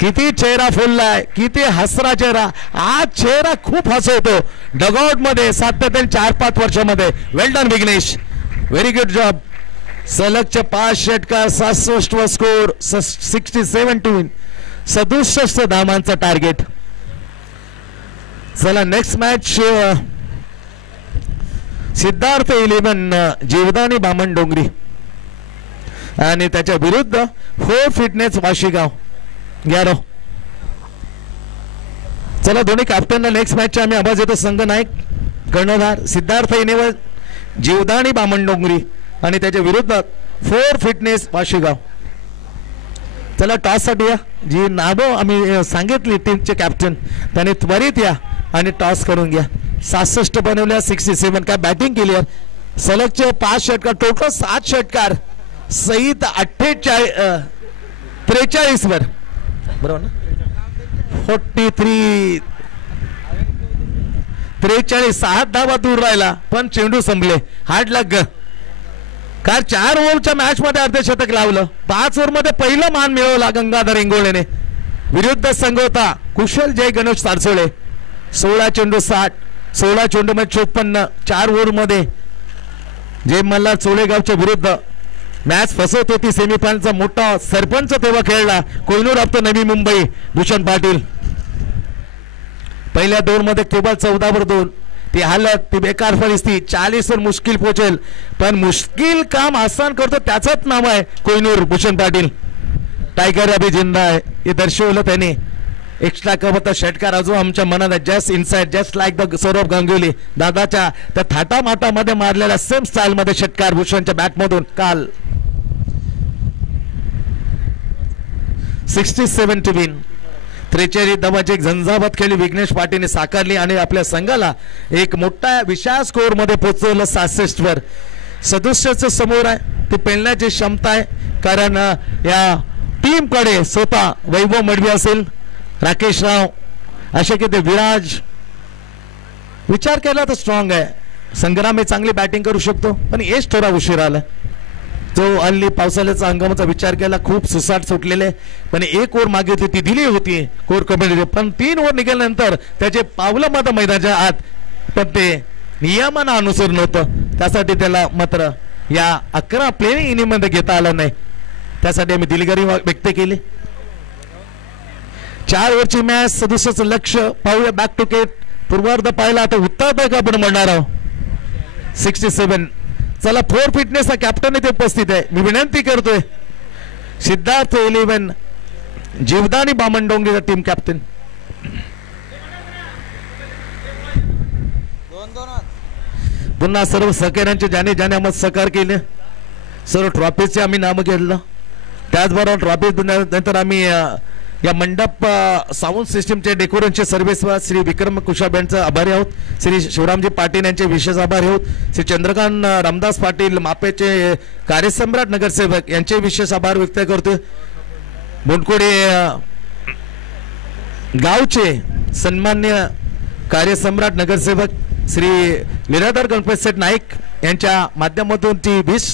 किती चेहरा फुललाय किती हसरा चेहरा आज चेहरा खूप हसवतो डगआउट मध्ये सातत्याने 4-5 वर्षामध्ये well done Vighnesh very good job सलगचे 5 षटकार 67 व स्कोर 67 टू 67 धावांचा टार्गेट चला next match Siddharth 11 Jivdani Bamandongri आणि त्याच्या विरुद्ध 4 फिटनेस वाशीगाव 11 चला दोन्ही कॅप्टनला नेक्स्ट मॅच आम्ही आवाज येतो संघ नायक कर्णधार सिद्धार्थ 11 जीवदानी बामण डोंगरी आणि त्याच्या विरुद्ध 4 फिटनेस वाशीगाव चला टॉस साठी या जी नावं आम्ही सांगितली टीमचे कॅप्टन त्याने त्वरित या आणि टॉस करून घ्या 67 बनवल्या 67 काय बॅटिंग केली सलगचे 5 षटकार टोटल 7 षटकार सहित 43 वर बरोबर ना 43 6 धावा दूर राहिला पण चेंडू संपले हार्ड लक कार 4 ओव्हरच्या मॅच मध्ये अर्धशतक लावलं 5 ओव्हर मध्ये पहिलं मान मिळवला गंगाधर इंगोळेने विरुद्ध संघ होता कुशल जय गणेश सारसोळे 16 चेंडू 60 16 चेंडू मध्ये 54 4 ओव्हर मध्ये जय मल्हार चोळेगावच्या विरुद्ध मॅच फसवत होती सेमीफायनलचा मोठा सरपंच तेव्हा खेळला कोहिनूर ऑफ नवी मुंबई भूषण पाटील पहिल्या 2 मध्ये केवळ 14-2 ती हालत ती बेकार परिस्थिती 40 वर मुश्किल पोहोचेल पण मुश्किल काम आसान करतो त्याचंच नाव आहे कोहिनूर भूषण पाटील टायगर अभि जिंदा आहे हे दर्शवलं त्याने एक्स्ट्रा कवता षटकार अजून आमच्या मनात आहे just inside just like the Saurabh Ganguly दादाच्या त्या थाटामाटामध्ये मारलेल्या सेम स्टाईल मध्ये षटकार भूषणच्या बॅटमधून काल 67 टू विन 43 धावांची एक झंझावात खेळी विघ्नेश पाटीलने साकारली आणि आपल्या संघाला एक मोठा विशाल स्कोर मध्ये पोहोचवलं 66 वर सदस्याचं समोर आहे ते पेलण्याची क्षमता आहे कारण या टीम कडे स्वतः वैभव मडवी असेल राकेश राव असे की ते विराज विचार केला तर स्ट्रॉंग आहे संग्राम हे चांगली बॅटिंग करू शकतो पण एज थोडा उशीर आला जो हल्ली पावसाळ्याचा हंगामाचा विचार केला खूप सुसाट सुटलेले पण 1 ओव्हर मागितली ती दिली होती कोर कमिटीने पण 3 ओव्हर निघाल्यानंतर त्याचे पावलं मात्र मैदानाच्या आत पण ते नियमांना अनुसरून नव्हतं त्यासाठी त्याला मात्र या 11 प्लेइंग इनिंग मध्ये घेता आलं नाही त्यासाठी आम्ही दिलगिरी व्यक्त केली 4 ओव्हरची मॅच 67 लक्ष पाहूया बॅक टू केट पूर्वार्ध पाहिला आता उत्तर आपण म्हणणार आहोत 67 चला 4 फिटनेस हा कॅप्टन इथे उपस्थित आहे मी विनंती करतोय सिद्धार्थ 11 जीवदानी बामण डोंगरीचा टीम कॅप्टन पुन्हा सर्व सहकार्यांचे ज्याने ज्याने आम्हाला सहकार केले सर्व ट्रॉफीचे आम्ही नाम घेतलं त्याचबरोबर ट्रॉफी नंतर आम्ही या मंडप साऊंड सिस्टमचे डेकोरेशनचे सर्व्हिसवर श्री विक्रम कुशाब यांचे आभारी आहोत श्री शिवरामजी पाटील यांचे विशेष आभारी आहोत श्री चंद्रकांत रामदास पाटील मापेचे कार्यसम्राट नगरसेवक यांचे विशेष आभार व्यक्त करतोय बोंडकोडे गावचे सन्मान्य कार्यसम्राट नगरसेवक श्री लीलाधर गणपत सेठ नाईक यांच्या माध्यमातून ती 20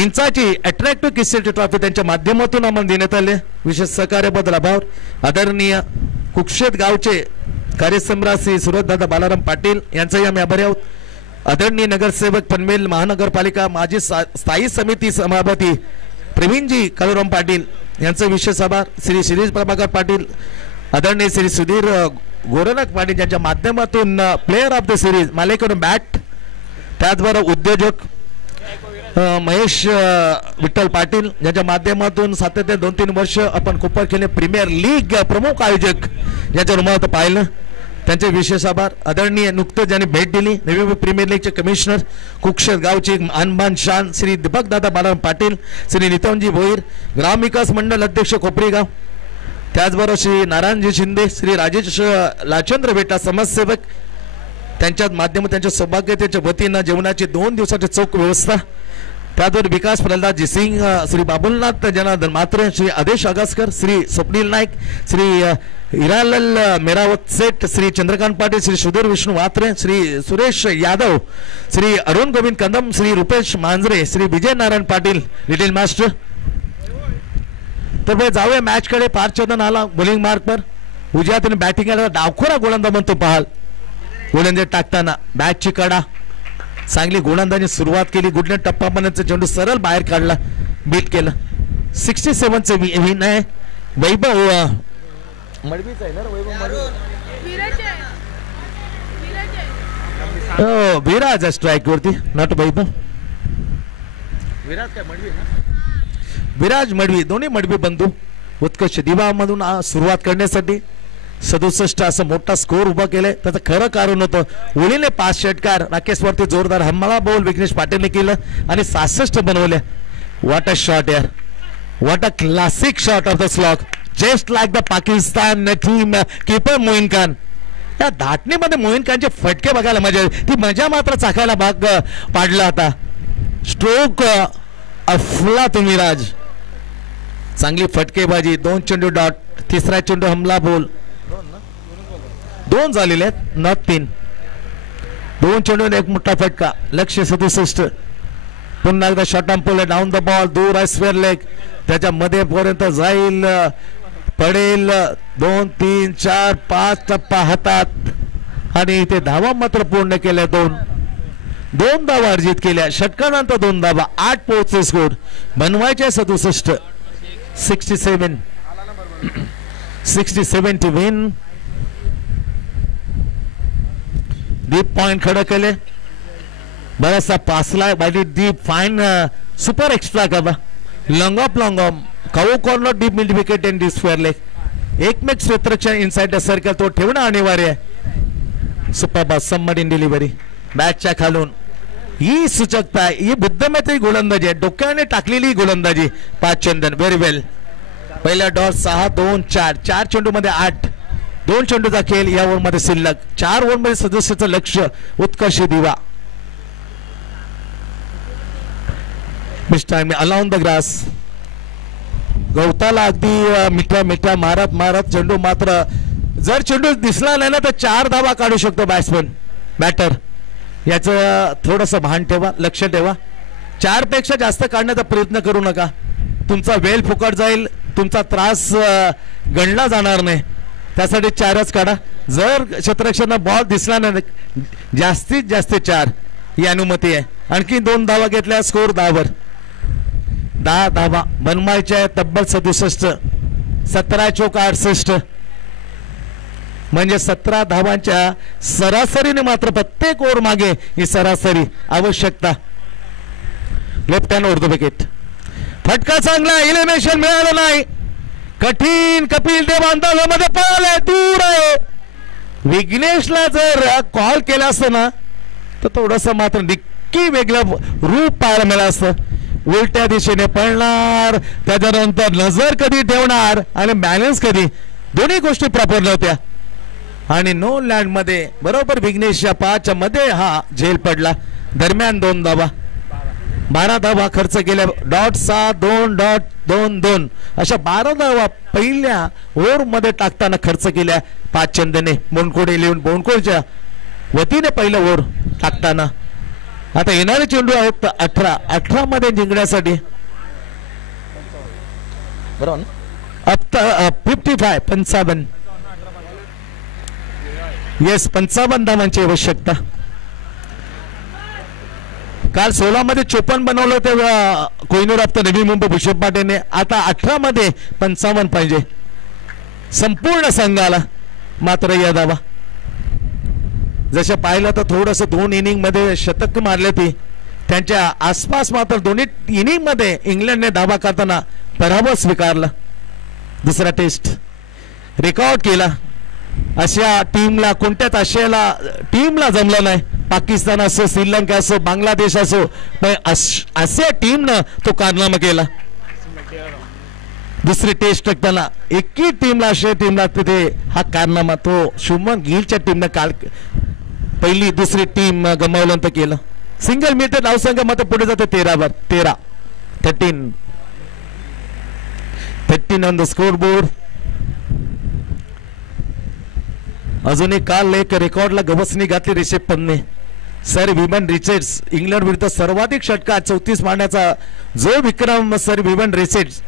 इंचाची अट्रॅक्टिव्ह किस्सेट ट्रॉफी त्यांच्या माध्यमातून आम्हाला देण्यात आले विशेष सहकार्याबद्दल आभार आदरणीय कुक्षेत गावचे कार्यसम्राट श्री सुरतदादा बालाराम पाटील यांचाही आम्ही आभारी आहोत आदरणीय नगरसेवक पनवेल महानगरपालिका माजी स्थायी समिती सभापती प्रवीणजी कालूराम पाटील यांचे विशेष आभार श्री शिरीष प्रभाकर पाटील आदरणीय श्री सुधीर गोरनाथ पाटील यांच्या माध्यमातून प्लेयर ऑफ द सिरीज मालेकडून बॅट त्याचबरोबर उद्योजक महेश विठ्ठल पाटील यांच्या माध्यमातून सातत्याने 2-3 वर्ष आपण कुपर खेळणे प्रीमियर लीग प्रमुख आयोजक याच्या रुमात पाहिलं त्यांचे विशेष आभार. आदरणीय नुकतंच ज्यांनी भेट दिली नवी मुंबई प्रीमियर लीगचे कमिशनर कुक्षर गावचे आणबान शान श्री दीपक दादा बाळाराम पाटील, श्री नितमजी भोईर, ग्रामविकास मंडळ अध्यक्ष कोपरीगाव, त्याचबरोबर श्री नारायणजी शिंदे, श्री राजेश लाचंद्र बेटा समाजसेवक, त्यांच्या माध्यमातून त्यांच्या सौभाग्यतेच्या वतीनं जेवणाची 2 दिवसाची चोख व्यवस्था, त्याचबरोबर विकास प्रल्हादजी सिंग, श्री बाबुलनाथ जनार्दन मात्रे, श्री आदेश अगासकर, श्री स्वप्नील नाईक, श्री हिरालाल मेरावत सेठ, श्री चंद्रकांत पाटील, श्री सुधीर विष्णू वात्रे, श्री सुरेश यादव, श्री अरुण गोविंद कदम, श्री रुपेश मांजरे, श्री विजय नारायण पाटील लिटिल मास्टर. तर भाई जाऊया मॅच कडे. पारचंदन आला बॉलिंग मार्क पर. उजव्या हाताने बॅटिंग केला डावखोरा गोलंदाज म्हणतो पहाल. गोलंदाज टाकताना बॅटची कडा चांगली गोलंदाजी सुरुवात केली. गुडने टप्पा बनायचा चेंडू सरळ बाहेर काढला, बीट केलं. 67चे विन आहे. वैभव मडवीच आहे ना वैभव विराज स्ट्राईक वरती, नॉट वैभव. विराज काय मडवी ना, विराज मडवी, दोन्ही मडवी बंधू उत्कर्ष दिवामधून सुरुवात करण्यासाठी 67 असं मोठा स्कोर उभा केलाय. त्याचं खरं कारण होतं ओळीने 5 षटकार, राकेश वरती जोरदार हमला बॉल विघ्नेश पाटीलने केलं आणि 66 बनवल्या. व्हॉट अ शॉट यार, what a classic shot of the slog, just like the Pakistan team keeper Moin Khan. या धाटणीमध्ये मोईन खानचे फटके बघायला मजा, ती मजा मात्र चाकायला भाग पाडला होता. स्ट्रोक अफला तुम्ही राज, चांगली फटकेबाजी. 2 चेंडू डॉट, तिसरा चेंडू हमला बोल, 2 झालेले आहेत, नॉट 3. 2 चेंडू एक मोठा फटका. लक्ष 67. पुन्हा एकदा शॉर्ट अंपोल डाऊन द बॉल, दूर आहे स्क्वेअर लेग, त्याच्यामध्ये पर्यंत जाईल, पडेल. 2 3 4 5 टप्पा हातात आणि इथे धावा मात्र पूर्ण केल्या. 2 धावा अर्जित केल्या. षटकानंतर 2 धावा, 8 पोहोचचे स्कोर बनवायचे. 67 67 टू विन. डीप पॉइंट खडं केले, बराचसा पासला by deep fine super extra करा. Long off cow corner deep mid wicket in the square leg. एकमेक क्षेत्ररक्षण इनसाइड द सर्कल तो ठेवणं अनिवार्य आहे. सुपर सबमरीन डिलिव्हरी बॅटच्या खालून. ही सूचकता, ही बुद्धिमत्ता गोलंदाजी आहे, डोक्याने टाकलेली गोलंदाजी. पारचंदन व्हेरी वेल. पहिला डॉट 6 2 4 4 चेंडू मध्ये 8. 2 चेंडूचा खेळ या ओव्हर मध्ये शिल्लक. 4 ओव्हर मध्ये सदस्याचं लक्ष. उत्कर्ष दिवा मिस्टर अलाउन द ग्रास. गवताला अगदी मिठा मारत चेंडू मात्र जर चेंडू दिसला नाही ना तर 4 धावा काढू शकतो बॅट्समन बॅटर. याचं थोडंसं भान ठेवा, लक्ष ठेवा. 4 पेक्षा जास्त काढण्याचा प्रयत्न करू नका. तुमचा वेळ फुकट जाईल, तुमचा त्रास गणला जाणार नाही. त्यासाठी 4च काढा. जर क्षेत्ररक्षकांना बॉल दिसला नाही जास्तीत जास्त 4 ही अनुमती आहे. आणखी 2 धावा घेतल्या, स्कोर 10 वर. 10 धावा बनवायच्या आहे. तब्बल 67. 17 चौक 68 म्हणजे 17 धावांच्या सरासरीने मात्र प्रत्येक ओव्हर मागे ही सरासरी आवश्यकता. Left hand over the wicket. फटका चांगला, इलिमिनेशन मिळालं नाही. कठीण कपिल देव अंदाजामध्ये पळालाय, दूर आहे. विघ्नेशला जर कॉल केला असतं ना तर थोडस मात्र नक्की वेगळं रूप पाहायला मिळालं असतं. उलट्या दिशेने पळणार, त्याच्यानंतर नजर कधी ठेवणार आणि बॅलन्स कधी, दोन्ही गोष्टी प्रॉपर नव्हत्या. आणि नो लँड मध्ये बरोबर विघ्नेशच्या 5च्या मध्ये हा झेल पडला. दरम्यान 2 धावा, 12 धावा खर्च केल्या. डॉट 6 2 डॉट 2 2 अशा 12 धावा पहिल्या ओव्हर मध्ये टाकताना खर्च केल्या पाचचंदने. बोनकोडे लिहून बोनकोडच्या वतीने पहिलं ओव्हर टाकताना. आता येणारे चेंडू आहेत 18 मध्ये जिंकण्यासाठी. बरोबर 55 येस 55 धावांची आवश्यकता. काल 16 मध्ये 54 बनवलं तेव्हा कोहिनूर आफ्टर नवी मुंबई भूषण पाटेने. आता 18 मध्ये 55 पाहिजे संपूर्ण संघाला. मात्र या धावा जसं पाहिलं तर थोडस 2 इनिंग मध्ये शतक मारले ती. त्यांच्या आसपास मात्र दोन्ही इनिंग मध्ये इंग्लंडने धावा करताना पराभव स्वीकारला. दुसरा टेस्ट रेकॉर्ड केला. अशा टीमला कोणत्याच आशियाला टीमला जमलं नाही. पाकिस्तान असो, श्रीलंका असो, बांगलादेश असो, पण अशा टीमनं तो कारनामा केला. दुसरी टेस्ट टाकताना एकही टीमला आशिया टीमला तिथे हा कारनामा तो शुभमन गिलच्या टीमनं काल पहिली दुसरी टीम गमावलं तर केलं. सिंगल मिळते धावसंख्या मात्र पुढे जाते 13 ऑन द स्कोर बोर्ड. अजूनही काल एक रेकॉर्डला गवसणी घातली रिषभ पंतने. सर विवन रिचर्ड्स इंग्लंड विरुद्ध सर्वाधिक षटकार 34 मारण्याचा जो विक्रम सर विवन रिचर्ड्स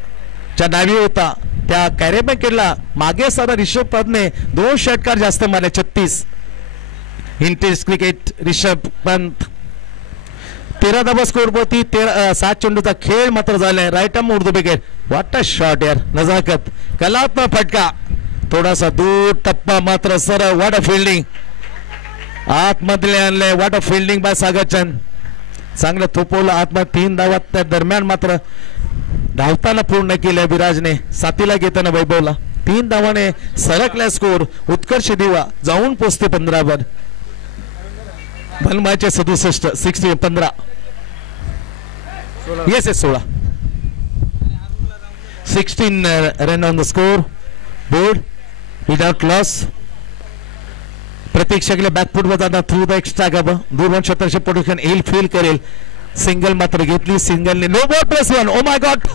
च्या नावी होता त्या कॅरेबियन केला. मागे साधा रिषभ पंतने 2 षटकार जास्त मारले 36 in test cricket. Rishabh Pant 13 धावा स्कोर होती. 7 चेंडूचा खेळ मात्र झालाय. राईट आर्म उर्दू विकेट. व्हॉट अ शॉट यार, नजाकत, कलात्मक फटका, थोडासा दूर टप्पा मात्र सर. व्हॉट अ फिल्डिंग, आतमधले आणले. What a fielding by Sagarchand, चांगलं थोपवलं आतमध्ये. 3 धावा त्या दरम्यान मात्र धावताना पूर्ण केल्या विराजने. साथीला घेताना वैभवला 3 धावाने सरकल्या स्कोर. उत्कर्ष दिवा जाऊन पोचते 15 वर. भलमाचे 67 16 15 yes 16 run on the score board without loss. प्रत्येक शकले बॅकफुट वर जाणार थ्रू द एक्स्ट्रा कब. दूरवन क्षेत्राचे प्रोटेक्शन येईल फील करेल. सिंगल मात्र घेतली. सिंगलने no ball +1. Oh my god,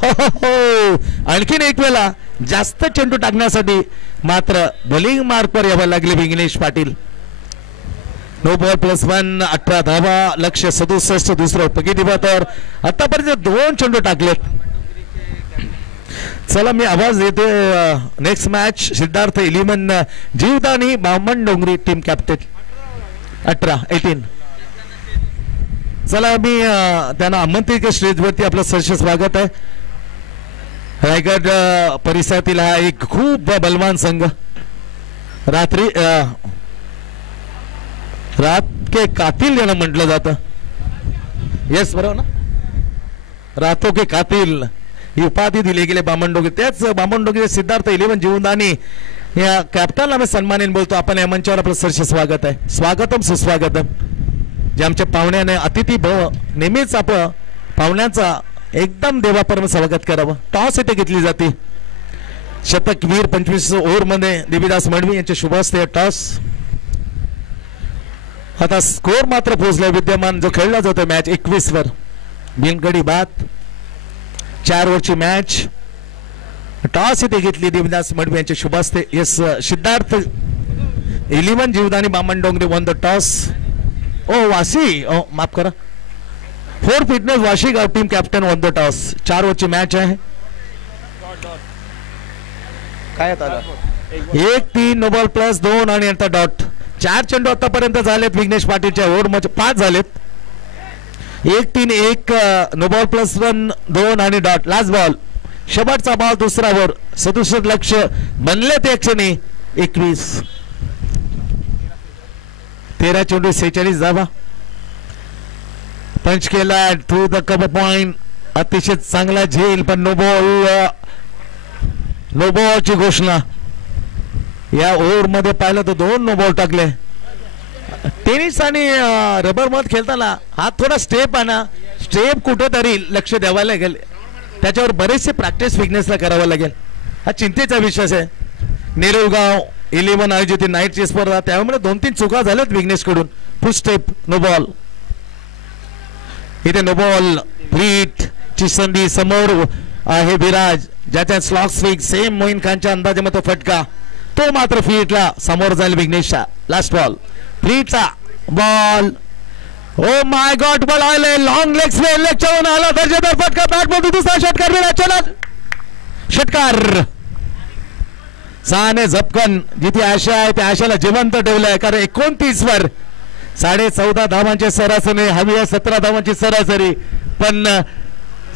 आणखीन एक वेळा जास्त चेंडू टाकण्यासाठी मात्र बॉलिंग मार्कवर यावं लागले विघ्नेश पाटील. No ball +1. 18 धावा, लक्ष्य 67. दुसरं पगीदिबातर आतापर्यंत 2 चेंडू टाकलेत. चला मी आवाज देतो. नेक्स्ट मॅच सिद्धार्थ इलिमन जीवदानी बामण डोंगरी टीम कॅप्टन 18. चला मी त्यांना आमंत्रित स्टेजवरती आपलं सहर्ष स्वागत आहे. रायगड परिसरातील हा एक खूप बलवान संघ. रात के कातिल याला म्हटलं जातं. येस बरोबर ना, रातो के कातिल ही उपाधी दिली गेली बामणडोंगरी. त्याच बामणडोंगरी सिद्धार्थ इलेवन जीवदानी या कॅप्टनला मी सन्मानीन बोलतो. आपण या मंचावर आपलं सहर्ष स्वागत आहे. स्वागतम सुस्वागतम. जे आमच्या पाहुण्याने अतिथी भव नेहमीच आपण पाहुण्यांचा एकदम देवापर्यंत स्वागत करावं. टॉस इथे घेतली जाते. शतकवीर 25 ओव्हरमध्ये देवीदास मडवी यांच्या शुभहस्ते टॉस. आता स्कोर मात्र पोहोचलाय विद्यमान जो खेळला जातो मॅच 21 वर. बिनगडी बाद 4 ओव्हरची मॅच. टॉस इथे घेतली देवीदास मडवी यांच्या शुभहस्ते. Yes Siddharth eleven Jivdani Bamandongri won the toss. Oh Vashi, oh माफ करा, 4 फिटनेस वाशी गाव team captain won the toss. 4 ओव्हरची मॅच आहे. काय 1-3 नो बॉल +2 आणि नंतर डॉट. 4 चेंडू आतापर्यंत झालेत विघ्नेश पाटीलच्या ओव्हरमध्ये 5 झालेत. 1-3-1 नो बॉल +1 2 आणि डॉट. लास्ट बॉल शेवटचा बॉल दुसरा ओव्हर. 67 लक्ष बनले ते क्षणी 21. 13 चेंडू 46 धावा. पंच केला थ्रू द कप पॉइंट. अतिशय चांगला झेल पण नो बॉलची घोषणा. या ओव्हर मध्ये पाहिलं तर 2 नो बॉल टाकले. टेनिस आणि रबर मध्ये खेळताना हा थोडा स्टेप आहे ना, स्टेप कुठेतरी लक्ष द्यावं लागेल. त्याच्यावर बरेचसे प्रॅक्टिस फिटनेसला करावं लागेल. हा चिंतेचा विषय आहे. नेरुळगाव 11 आयोजित नाईटची स्पर्धा त्यामुळे 2-3 चुका झाल्यात विघ्नेश कडून. Full step no ball. इथे नो बॉल. फ्रीट ची संधी समोर आहे विराज ज्याच्या स्लॉक स्विंग सेम मोईन खानच्या अंदाजामध्ये फटका. तो मात्र फ्रीटला समोर जाईल विघ्नेशचा. लास्ट बॉल फ्रीटचा ball. Oh my god, ball आले लॉंग लेग स्वे लेगच्यावरून आला दर्जेदार फटका. बॅट मध्ये दुसरा षटकार विराजला. षटकार 6ने झपकन. जिथे आशा आहे त्या आशाला जिवंत ठेवलंय. कारण 29 वर 14.5 धावांची सरासरी हवी आहे. 17 धावांची सरासरी पण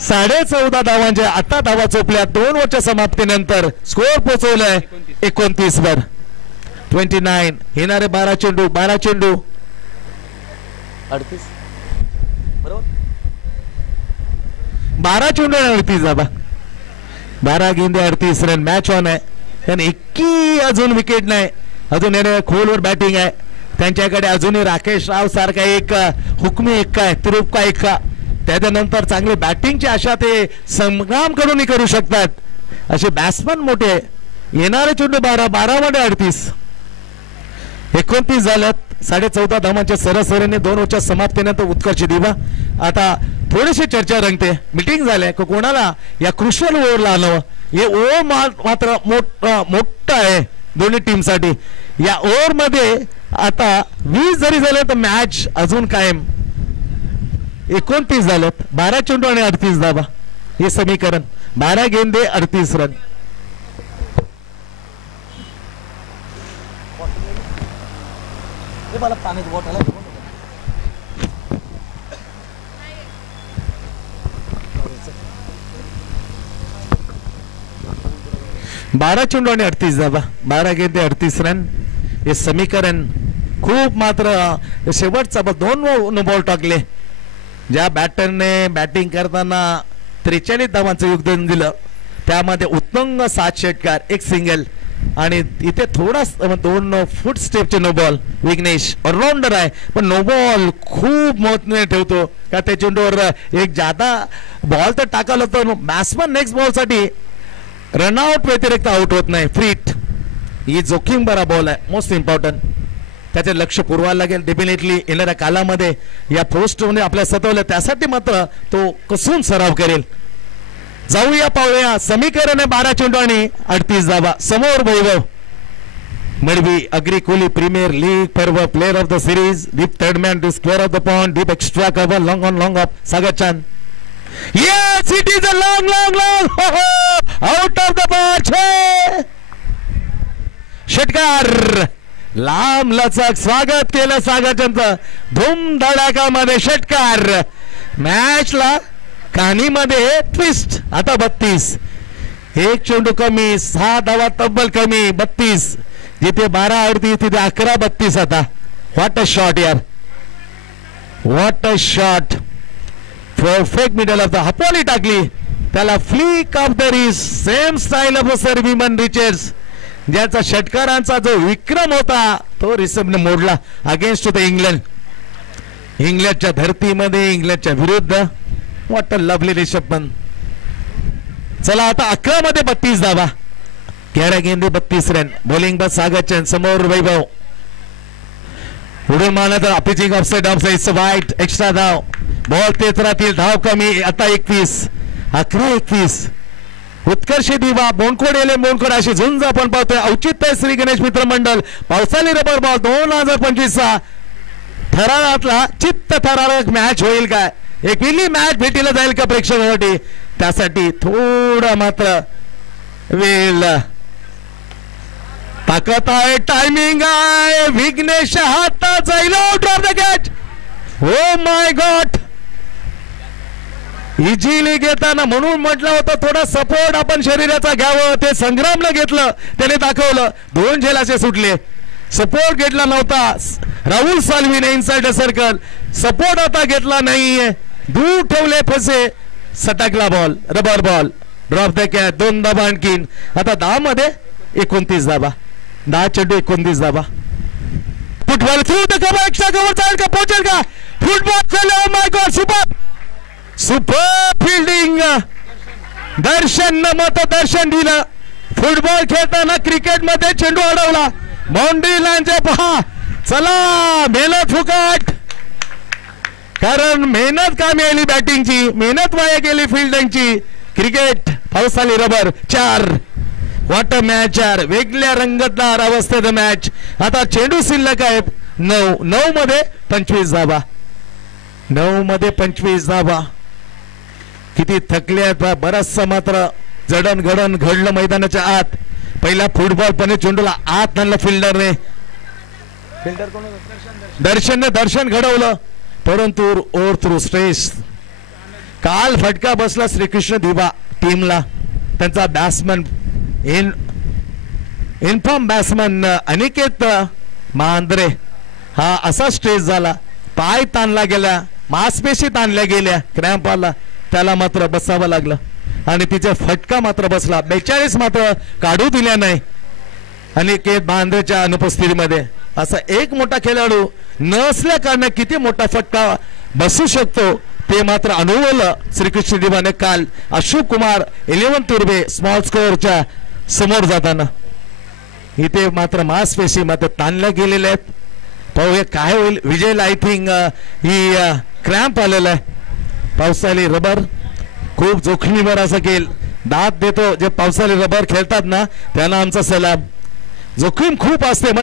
14.5 धावांचे आता धावा चोपल्या. 2 ओव्हरच्या समाप्तीनंतर स्कोर पोहोचवलाय 29 वर. 29 येणारे 12 चेंडू 38 बरोबर. 12 चेंडू 38 धावा. 12 गेंदे 38 रन. मॅच ऑन आहे. आणि 21 अजून विकेट नाही. अजून येणे खोलवर बॅटिंग आहे त्यांच्याकडे. अजूनही राकेश राव सारखा एक हुकमी एक्का आहे, तिरुप्पा एक्का. त्याच्यानंतर चांगली बॅटिंगची आशा ते संग्राम करू शकतात. असे बॅट्समन मोठे. येणारे चेंडू 12 मध्ये 38, 29 झाल्यात. 14.5 धावांच्या सरासरीने 2 ओव्हरच्या समाप्तीनंतर उत्कर्ष दिवा. आता थोडीशी चर्चा रंगते. मीटिंग झाल्या की कोणाला या क्रुशियल ओव्हरला आणावं. हे ओव्हर मात्र मोठं आहे दोन्ही टीमसाठी. या ओव्हर मध्ये आता 20 जरी झाले तर मॅच अजून कायम. 29 झालेत. 12 चेंडू आणि 38 धावा हे समीकरण. 12 गेंदे 38 रन. मला पाण्याची बॉटल 12 चेंडू आणि 38 धावा, 12 गेंदे 38 रन हे समीकरण. खूप मात्र शेवटचा 2 बॉल टाकले. ज्या बॅटरने बॅटिंग करताना 43 धावांचं योगदान दिलं त्यामध्ये उत्तुंग 7 षटकार, 1 सिंगल आणि इथे थोडा 2 फूट स्टेपचे नो बॉल. विघ्नेश ऑलराऊंडर आहे पण नो बॉल खूप महत्त्वाने ठेवतो का त्या चेंडूवर एक जादा बॉल तर टाकाल होतो. बॅट्समन नेक्स्ट बॉल साठी रनआउट व्यतिरिक्त आउट होत नाही. फ्रीट ही जोखीम भरा बॉल आहे, मोस्ट इम्पॉर्टंट. त्याचे लक्ष पुरवायला लागेल डेफिनेटली. येणाऱ्या कालामध्ये या पोस्टमध्ये आपल्याला सतवलं त्यासाठी मात्र तो कसून सराव करेल. जाऊया पाहूया. समीकरण आहे 12 चेंडू आणि 38 धावा. समोर वैभव मडवी अग्री कोहली प्रीमियर लीग पर्व player of the series, deep third man, deep square off the point, deep extra cover, long on long off. Sagar Chand. Yes, it is a long. Out of the ball. षटकार. लांब लचक स्वागत केलं सागरचंदचं. धूम धडाकामध्ये षटकार. मॅचला कानीमध्ये ट्विस्ट. आता 32. 1 चेंडू कमी, 6 धावा तब्बल कमी. 32 जिथे 12 38 तिथे 11 32. आता व्हॉट अ शॉट यार, what a shot. Perfect middle off the हपोली टाकली त्याला. Flick off the wrist, same style of sir Vivian Richards. ज्याचा षटकारांचा जो विक्रम होता तो रिसबने मोडला अगेन्स्ट द इंग्लंड. इंग्लंडच्या धर्तीमध्ये इंग्लंडच्या विरुद्ध. What a lovely Rishabh Pant. चला आता 11 मध्ये 32 धावा, 11 गेंदे 32 रन. बॉलिंग बस सागर समोर वैभव. उडून मारला तर अपिचिंग ऑफसाइड वाईट. एक्स्ट्रा धाव. बॉल तेच राहतील, धाव कमी. आता 21, 11-21. उत्कर्ष दिवा बोंडखोड बोंडखोड अशी झुंज आपण पाहतोय. औचित्य श्री गणेश मित्र मंडळ पावसाळी रबर बॉल 2025 थरारातला चित्त थरारक मॅच होईल काय. एक पहिली मॅच भेटीला जाईल का प्रेक्षकांसाठी. त्यासाठी थोडा मात्र वेळ ताकद आहे, टायमिंग आहे. विघ्नेश हातात जाईल. Drop the catch. O my God. Easily घेताना म्हणून म्हटलं होतं थोडा सपोर्ट आपण शरीराचा घ्यावं. ते संग्रामला घेतलं, त्याने दाखवलं. 2 झेल असे सुटले. सपोर्ट घेतला नव्हता राहुल साल्वीने इनसाइड सर्कल. सपोर्ट आता घेतला नाहीये, दूर ठेवले फसे. सटकला ball, rubber ball. Drop the catch. 2 धाबा आणखीन. आता 10 मध्ये 29 धाबा, 10 चेंडू 29 धाबा. Football through the cover, extra cover जाईल का, पोहोचेल का. फुटबॉल चले. Oh my god, super super fielding. दर्शन मत दर्शन दिलं. फुटबॉल खेळताना क्रिकेटमध्ये चेंडू अडवला. बाउंड्री लाईनच्या पहा. चला मेहनत फुकट, कारण मेहनत कामी आली बॅटिंगची, मेहनत वाया गेली फिल्डिंगची. क्रिकेट पावसाळी रबर 4. व्हॉट अ मॅच यार. वेगळ्या रंगतदार अवस्थेत मॅच. आता चेंडू शिल्लक आहेत 9 मध्ये 25 धावा. 9 मध्ये 25 धावा. किती थकले आहेत बरचसा मात्र जडण घडण घडलं मैदानाच्या आत. पहिला फुटबॉल पण चेंडूला आत आणलं फिल्डरने. दर्शन घडवलं परंतु ओव्हर थ्रू स्ट्रेस. काल फटका बसला श्रीकृष्ण दिवा टीमला. त्यांचा batsman inform batsman Aniket Mandrem हा असा स्ट्रेस झाला. पाय ताणला गेला, मांसपेशी ताणल्या गेल्या, क्रॅम्प आला. त्याला मात्र बसावं लागलं आणि तिचा फटका मात्र बसला. 42 मात्र काढू दिल्या नाही. अनिकेत बांद्रेच्या अनुपस्थितीमध्ये असा एक मोठा खेळाडू नसल्या कारणे किती मोठा फटका बसू शकतो ते मात्र अनुभवलं श्रीकृष्ण दिवाने काल अशोक कुमार 11 तुर्बे स्मॉल स्कोअरच्या समोर जाताना. इथे मात्र मांसपेशी मात्र ताणल्या गेलेल्या आहेत. पाहूया काय होईल. विजयला आय थिंक ही क्रॅम्प आलेला आहे. पावसाळी रबर खूप जोखमीवर असं खेळ दात देतो. जे पावसाळी रबर खेळतात ना त्यांना आमचा सलाम. जोखीम खूप असते.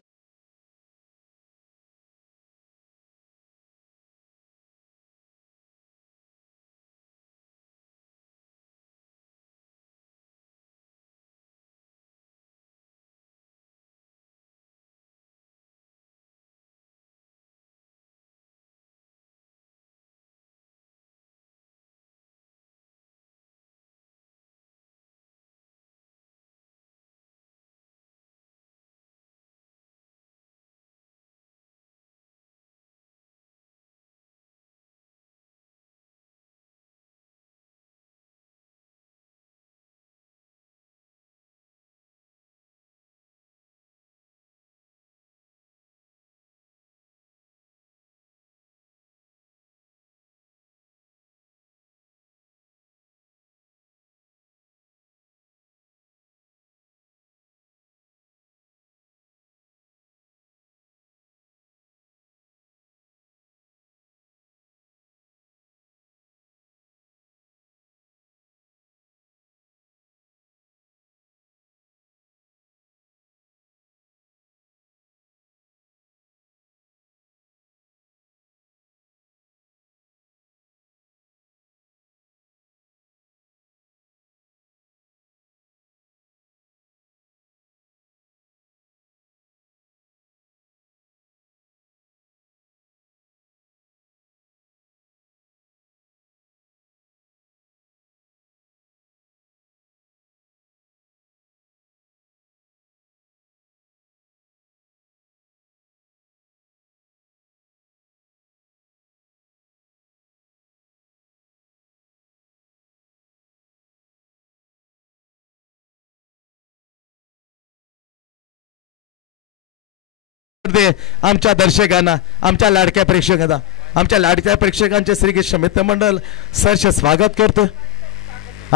आमच्या दर्शकांना आमच्या लाडक्या प्रेक्षकांना आमच्या लाडक्या प्रेक्षकांचे श्रीकृष्ण मित्र मंडळ सरचे स्वागत करतो.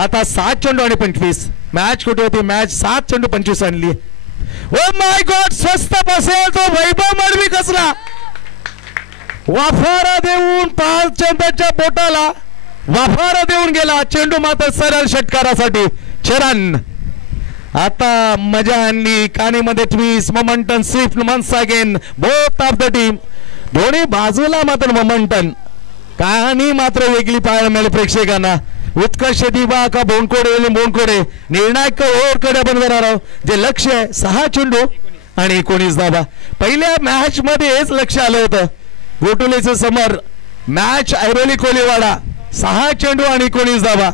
आता 7 चेंडू आणि 25 मॅच कुठे होती. मॅच 7 चेंडू 25 आणली. ओ माय गॉड स्वस्त बसेल तो वैभव मडवी कसला वाफारा देऊन 5 चेंडूच्या बोटाला वाफारा देऊन गेला. चेंडू मात्र सरळ षटकारासाठी. चरण आता मजा आणली. कानीमध्ये twist momentum swift once again both of the team. दोन्ही बाजूला मात्र मोमेंटम. कहाणी मात्र वेगळी पाहायला मिळाली प्रेक्षकांना. उत्कर्ष दिवा का बोनकोडे निर्णायक ओव्हरकडे आपण करणार आहोत. जे लक्ष आहे 6 चेंडू आणि 19 धावा. पहिल्या मॅच मध्ये हेच लक्ष आलं होतं. गोटुलेचं समर मॅच ऐरोली कोलीवाडा 6 चेंडू आणि 19 धावा.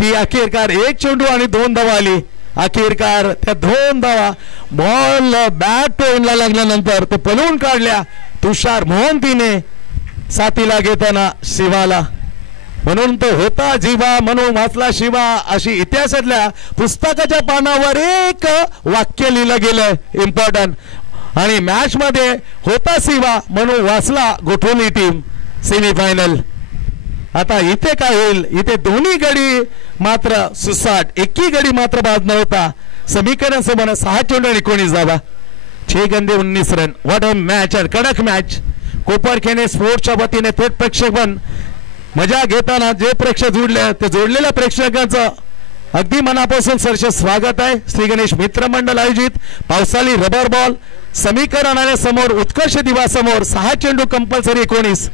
ती अखेरकार 1 चेंडू आणि 2 धावा आली. अखेरकार त्या 2 धावा बॉल बॅट टोनला लागल्यानंतर ते पळवून काढल्या. तुषार मोहंतीने साथीला घेताना शिवाला. म्हणून तो होता जीवा म्हणून वाचला शिवा अशी इतिहासातल्या पुस्तकाच्या पानावर एक वाक्य लिहिलं गेलं इम्पॉर्टंट. आणि मॅच मध्ये होता शिवा म्हणून वाचला गोठवली टीम सेमीफायनल. आता इथे काय होईल. इथे दोन्ही गडी मात्र सुसाट. एकी गडी मात्र बाद नव्हता. समीकरण समान 6 चेंडू आणि 19 धावा. 6 गेंदे 19 रन. What a match. कडक मॅच. कोपरखेने स्पोर्ट्सच्या वतीने थेट प्रेक्षकपण मजा घेताना जे प्रेक्षक जुडले ते जोडलेल्या प्रेक्षकांचं अगदी मनापासून सरचे स्वागत आहे. श्री गणेश मित्र मंडळ आयोजित पावसाळी रबर बॉल समीकरण समोर उत्कर्ष दिवा समोर 6 चेंडू compulsory 19.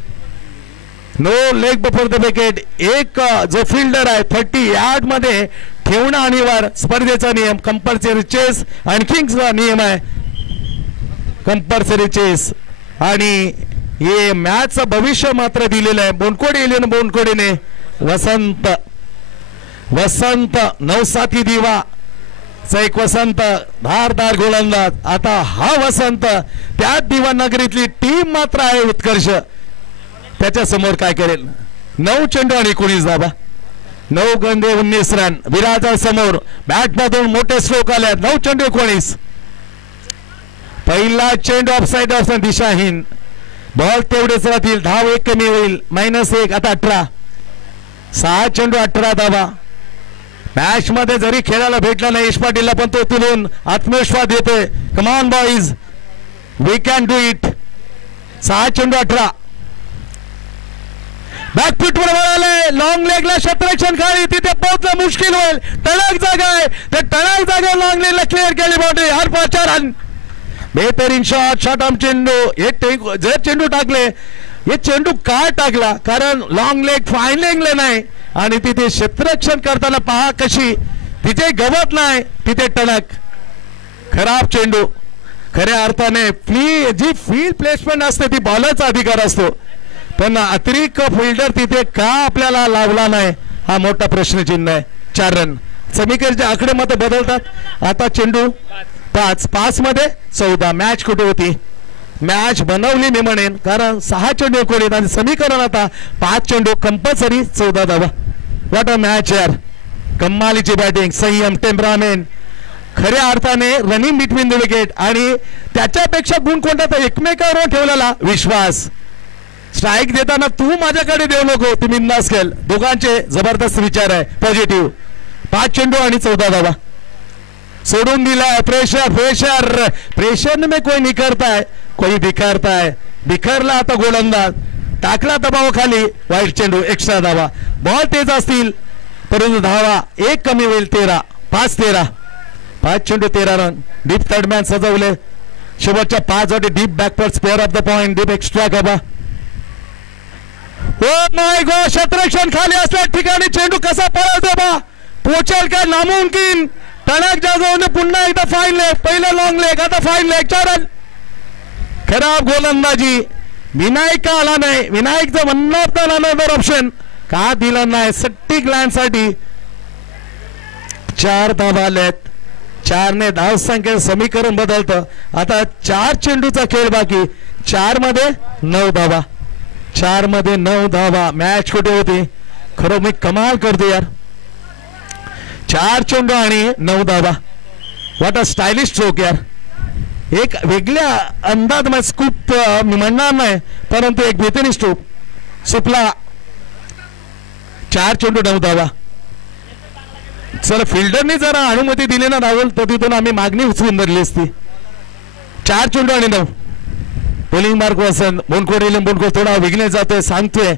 No leg before the wicket. एक जो फिल्डर आहे 30 यार्ड मध्ये ठेवणं अनिवार्य. स्पर्धेचा नियम कंपल्सरी चेस आणखीनचा नियम आहे कंपल्सरी चेस. आणि हे मॅच भविष्य मात्र दिलेलं आहे. बोनकोडेने वसंत नवसाथी दिवा एक वसंत धारदार गोलंदाज. आता हा वसंत त्या दिवा नगरीतली टीम मात्र आहे उत्कर्ष. त्याच्या समोर काय करेल. 9 चेंडू आणि 19 धावा. 9 गेंदे 19 रन. विराजा समोर बॅट मधून मोठे स्ट्रोक आले. 9 चेंडू 19. पहिला चेंडू ऑफसाईड असताना दिशाहीन, बॉल तेवढेच राहतील, धाव 1 कमी होईल, -1. आता 18, 6 चेंडू 18 धावा. मॅच मध्ये जरी खेळायला भेटला नाही यश पाटीलला, पण तो तुलून आत्मविश्वास देतोय. Come on boys, we can do it. 6 चेंडू 18. बॅकफूट वर आले, लॉंग लेगला क्षेत्ररक्षण खाली, तिथे पोहोचणं मुश्किल होईल. टणक जागा आहे, त्या टणक जागा लॉंग लेगला क्लिअर केली बाउंड्री. हर 5 रन. बेहतरीन शॉट ऑन चेंडू. हे जर चेंडू टाकले, हे चेंडू काय टाकला, कारण लॉंग लेग फाईन लेगला नाही आणि तिथे क्षेत्ररक्षण करताना पहा कशी, तिथे गवत नाही, तिथे टणक. खराब चेंडू. खऱ्या अर्थाने जी फील्ड प्लेसमेंट असते ती बॉलरचा अधिकार असतो, पण अतिरिक्त फिल्डर तिथे का आपल्याला लावला नाही हा मोठा प्रश्नचिन्ह आहे. 4 रन. समीकरणाचे आकडे मत बदलतात. आता चेंडू 5 मध्ये 14. मॅच कुठे होती, मॅच बनवली मी म्हणेन, कारण 6 चेंडू कोणी आणि समीकरण आता 5 चेंडू कंपल्सरी 14 धावा. व्हॉट अ मॅच यार. कमालीची बॅटिंग, संयम, टेम्परामेंट, खऱ्या अर्थाने रनिंग बिटवीन द विकेट, आणि त्याच्यापेक्षा गुण कोणता तर एकमेकावर ठेवलेला विश्वास. स्ट्राईक देताना तू माझ्याकडे देऊ नको, तू बिंदास खेळ. दोघांचे जबरदस्त विचार आहे, पॉझिटिव्ह. 5 चेंडू आणि 14 धावा. सोडून दिलाय. प्रेशर में कोई निखरता है, कोई बिखरता है. बिखरला आता गोलंदाज, टाकला दबावाखाली, वाईट चेंडू, एक्स्ट्रा धावा. बॉल तेज असतील परंतु धावा 1 कमी होईल. 13, 5-13. 5 चेंडू 13 रन. डीप थर्डमॅन सजवले. शेवटच्या 5 साठी deep backward square of the point, deep extra cover. Oh my God, क्षेत्ररक्षण खाली असल्या ठिकाणी चेंडू कसा पळवतो बा, पोचेल काय नामुमकिन. टणक जागवणे पुन्हा एकदा फाईन लेग. पहिला लॉंग लेग, आता फाईन लेग. 4 रन. खराब गोलंदाजी. विनायक का आला नाही, विनायकचं म्हणणं अनदर ऑप्शन का दिला नाही. सट्टिक लँड साठी 4 धावा आल्यात. 4 ने धावसंख्या समीकरण बदलतं. आता 4 चेंडूचा खेळ बाकी. 4 मध्ये 9 धावा. 4 मध्ये 9 धावा. मॅच कुठे होती, खरं मी कमाल करतो यार. 4 चेंडू आणि 9 धावा. व्हॉट अ स्टायलिश स्ट्रोक यार. एक वेगळ्या अंदाज मध्ये स्कूप मी म्हणणार नाही, परंतु एक बेहतरीन स्ट्रोक. सुपला. 4 चेंडू 9 धावा. चला, फिल्डरने जरा अनुमती दिली ना राहुल, तर तिथून आम्ही मागणी उचलून धरली असती. 4 चेंडू आणि 9. बोलिंग मार्क वसन. बोनकोर थोडा विघ्न जातोय, सांगतोय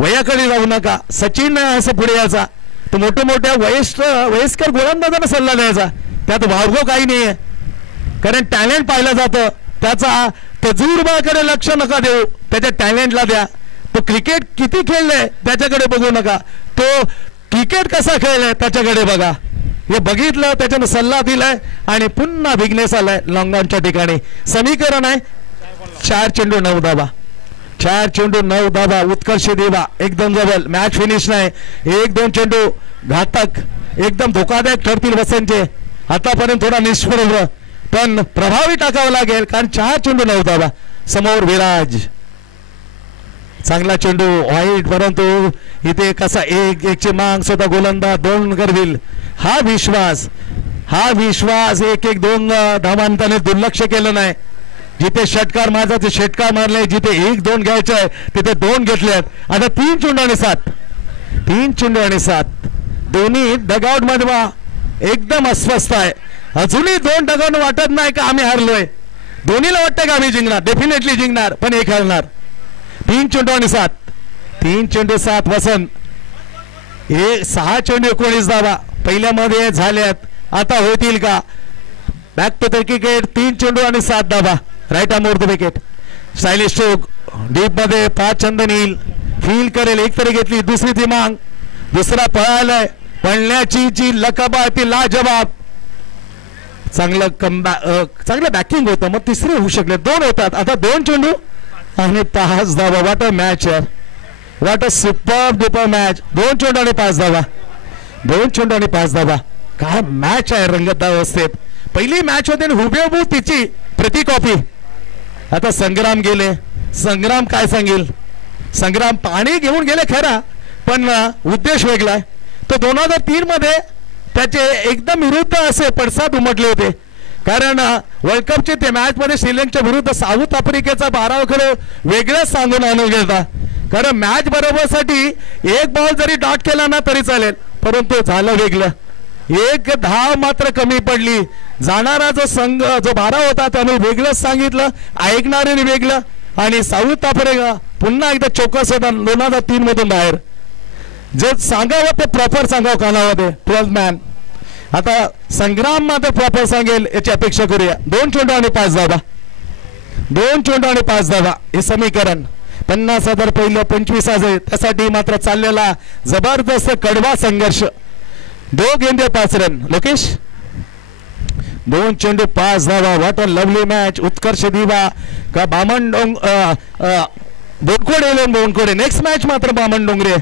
वयाकडे जाऊ नका. सचिन नाही असं पुढे यायचा, तो मोठ्या वयस्कर गोलंदाजांना सल्ला द्यायचा. त्यात वावगो काही नाहीये, कारण टॅलेंट पाहिलं जातं. त्याचा तजुर्बाकडे लक्ष नका देऊ, त्याच्या टॅलेंटला द्या. तो क्रिकेट किती खेळलाय त्याच्याकडे बघू नका, तो क्रिकेट कसा खेळलाय त्याच्याकडे बघा. हे बघितलं, त्याच्यानं सल्ला दिलाय आणि पुन्हा बिघनेस आलाय लॉंगॉनच्या ठिकाणी. समीकरण आहे 4 चेंडू 9 धावा. 4 चेंडू 9 धावा. उत्कर्ष देवा एकदम जवळ. मॅच फिनिश नाही. 1-2 चेंडू घातक, एकदम धोकादायक ठरतील वसंतचे. आतापर्यंत थोडा निष्प्रभ, पण प्रभावी टाकावं लागेल, कारण 4 चेंडू 9 धावा. समोर विराज. चांगला चेंडू वाईट, परंतु इथे कसा 1-1ची मांग. स्वतः गोलंदाज 2 करतील. हा विश्वास 1-1-2 धावांताने दुर्लक्ष केलं नाही. जिथे षटकार मारायचे षटकार मारले, जिथे 1-2 घ्यायचे आहे तिथे 2 घेतलेत. आता 3 चेंडू आणि 7. 3 चेंडू आणि 7. दोन्ही डगआउट मध्ये एकदम अस्वस्थ आहे. अजूनही 2 डगआउट वाटत नाही का आम्ही हरलोय. दोन्हीला वाटतं का आम्ही जिंकणार, डेफिनेटली जिंकणार, पण एक हरणार. 3 चेंडू आणि 7. 3 चेंडू 7. वसंत. हे 6 चेंडू 19 धावा पहिल्यामध्ये झाल्यात. आता होतील का. Back to the cricket. 3 चेंडू आणि 7 धावा. Right arm over the wicket. Stylish stroke. Deep मध्ये 5 चंदन येईल. फील करेल. एक तरी घेतली, दुसरी ती मांग, दुसरा पळालाय. पळण्याची जी लकब आहे ती लाजवाब. चांगलं बॅकिंग होतं, मग तिसरे होऊ शकले. 2 होतात. आता 2 चेंडू आणि 5 धावा. व्हॉट अ मॅच यार. What a super match. 2 चेंडू आणि 5 धावा. 2 चेंडू आणि 5 धावा. काय मॅच आहे रंगत अवस्थेत. पहिली मॅच होते हुबेहूब तिची प्रति कॉपी. आता संग्राम गेले. संग्राम काय सांगेल. संग्राम पाणी घेऊन गेले खरा, पण उद्देश वेगळा आहे. तो 2003 मध्ये त्याचे एकदम विरुद्ध असे पडसाद उमटले होते. कारण वर्ल्ड कपचे ते मॅच मध्ये श्रीलंकेच्या विरुद्ध साऊथ आफ्रिकेचा 12 खेळ वेगळंच सांगून आणून घेता. कारण मॅच बरोबरसाठी एक बॉल जरी डॉट केला ना तरी चालेल, परंतु झालं वेगळं. एक धाव मात्र कमी पडली. जाणारा जो संघ जो 12 होता त्याने वेगळंच सांगितलं, ऐकणाऱ्याने वेगळं, आणि साऊथ आफ्रिका पुन्हा एकदा चौकस होता 2003 मधून बाहेर. जे सांगावं ते प्रॉपर सांगावं कानामध्ये 12 मॅन. आता संग्राम मात्र प्रॉपर सांगेल याची अपेक्षा करूया. 2 चेंडू आणि 5 धावा, 2 चेंडू आणि 5 धावा हे समीकरण. 50,000 पहिलं 25,000 त्यासाठी मात्र चाललेला जबरदस्त कडवा संघर्ष. 2 गेंदे 5 रन. लोकेश 2 चेंडू 5 धावा. What a lovely match. Utkarsh Diva का बामण बोनकोडे. नेक्स्ट मॅच मात्र बामण डोंगरे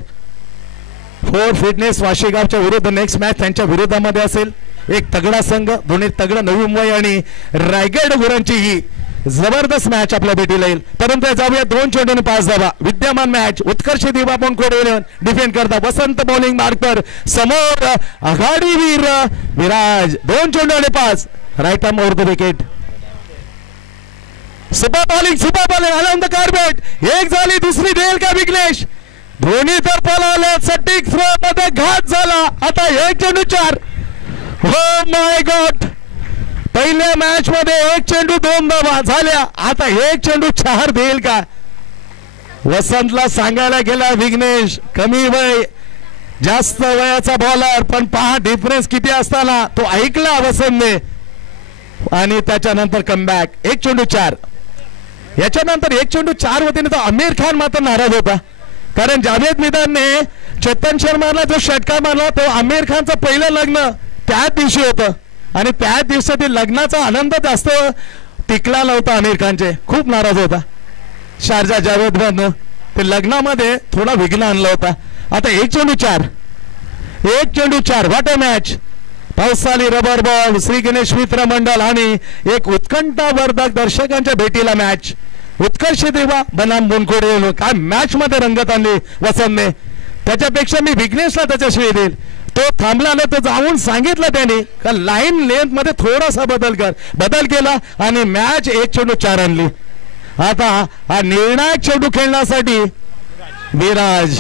फोर फिटनेस वाशेगावच्या विरुद्ध नेक्स्ट मॅच त्यांच्या विरोधामध्ये असेल. एक तगडा संघ, दोन्ही तगडा नवी मुंबई आणि रायगड गुरांची ही जबरदस्त मॅच आपल्या भेटीला येईल. परंतु जाऊया 2 चेंडू आणि 5 धावा. विद्यमान मॅच. उत्कर्ष दिवा बोनकोडे डिफेंड करता. वसंत बॉलिंग मार्कर समोर आघाडीवीर विराज. 2 चेंडू आणि 5. Right arm over the wicket. Super bowling along the carpet. एक झाली, दुसरी देईल का विघ्नेश. दोन्ही तर्फाला आले. सटीक थ्रो मध्ये घात झाला. आता 1 चेंडू 4. हो माय गॉड. पहिल्या मॅच मध्ये 1 चेंडू 2 धावा झाल्या. आता 1 चेंडू 4 देईल का. वसंतला सांगायला गेला विघ्नेश कमी वय, जास्त वयाचा बॉलर, पण पहा डिफरन्स किती असताना तो ऐकला वसंतने आणि त्याच्यानंतर कमबॅक. 1 चेंडू 4. याच्यानंतर 1 चेंडू 4 वतीने तो आमिर खान मात्र नाराज होता. कारण जावेद मिदानने चेतन शर्माला जो षटकार मारला तो आमिर खानचं पहिलं लग्न त्याच दिवशी होतं आणि त्याच दिवसातील लग्नाचा आनंद जास्त टिकला नव्हता. आमिर खानचे खूप नाराज होता. शारजा जावेद खान ते लग्नामध्ये थोडा विघ्न आणला होता. आता 1 चेंडू 4. 1 चेंडू 4. What a match. पावसाली रबर बॉल. श्री गणेश मित्र मंडळ आणि एक उत्कंठावर्धक दर्शकांच्या भेटीला मॅच. उत्कर्ष देवा बनाम बोनकोडे. काय मॅच मध्ये रंगत आणली वसंतने. त्याच्यापेक्षा मी विघ्नेशला त्याच्या श्रेय देईल. तो थांबला ना तो जाऊन सांगितलं त्याने का लाईन लेंथ मध्ये थोडासा बदल केला आणि मॅच 1 चेंडू 4 आणली. आता हा निर्णायक चेंडू खेळण्यासाठी विराज.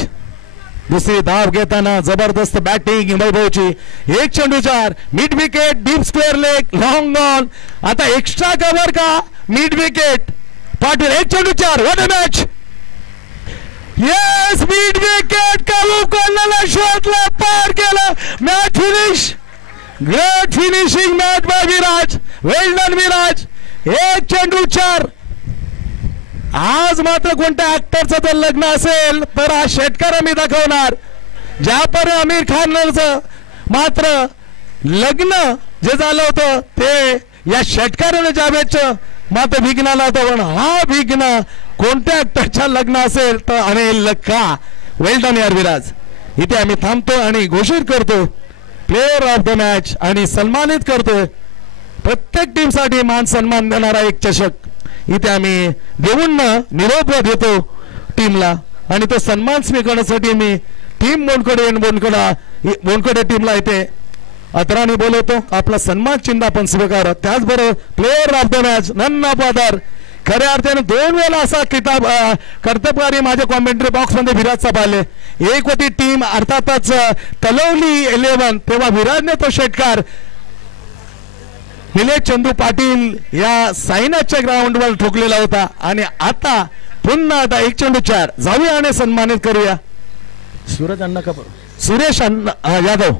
दुसरी धाव घेताना जबरदस्त बॅटिंग वैभवची. 1 चेंडू 4. Mid wicket. Deep square leg. Long on. आता एक्स्ट्रा कव्हर का मिड विकेट. पाटील 1 चेंडू 4. What a match. Yes mid wicket. कालू कोणाला शोधला, पार केला. Match finish. Great finishing match by Viraj. Well done Viraj. 1 चेंडू 4. आज मात्र कोणत्या ऍक्टरचं जर लग्न असेल तर हा षटकार मी दाखवणार. ज्यापरी आमिर खानचं मात्र लग्न जे झालं होतं ते या षटकाराने जावेदचं मात्र विघ्नाला होतं. पण हा विघ्न कोणत्या ऍक्टरच्या लग्न असेल तर अनिल का. वेल डन यार विराज. इथे आम्ही थांबतो आणि घोषित करतो प्लेयर ऑफ द मॅच आणि सन्मानित करतो प्रत्येक टीमसाठी मान सन्मान देणारा एक चषक इथे आम्ही देऊन निरोप देतो टीमला. आणि तो सन्मान स्वीकारण्यासाठी मी टीम बोनकोडे टीमला इथे अतराने बोलवतो. आपला सन्मान चिन्ह आपण स्वीकार. त्याचबरोबर player of the match none of other. खऱ्या अर्थाने 2 वेळा असा किताब कर्तबगारी माझ्या कॉमेंट्री बॉक्स मध्ये विराजचा पाहिले. एक होती टीम अर्थातच तलवली 11 तेव्हा विराजने तो षटकार निलेश चंदू पाटील या साईनाथच्या ग्राउंडवर ठोकलेला होता. आणि आता पुन्हा आता 1 चेंडू 4. जाऊया आणि सन्मानित करूया सुरेश अण्णा यादव.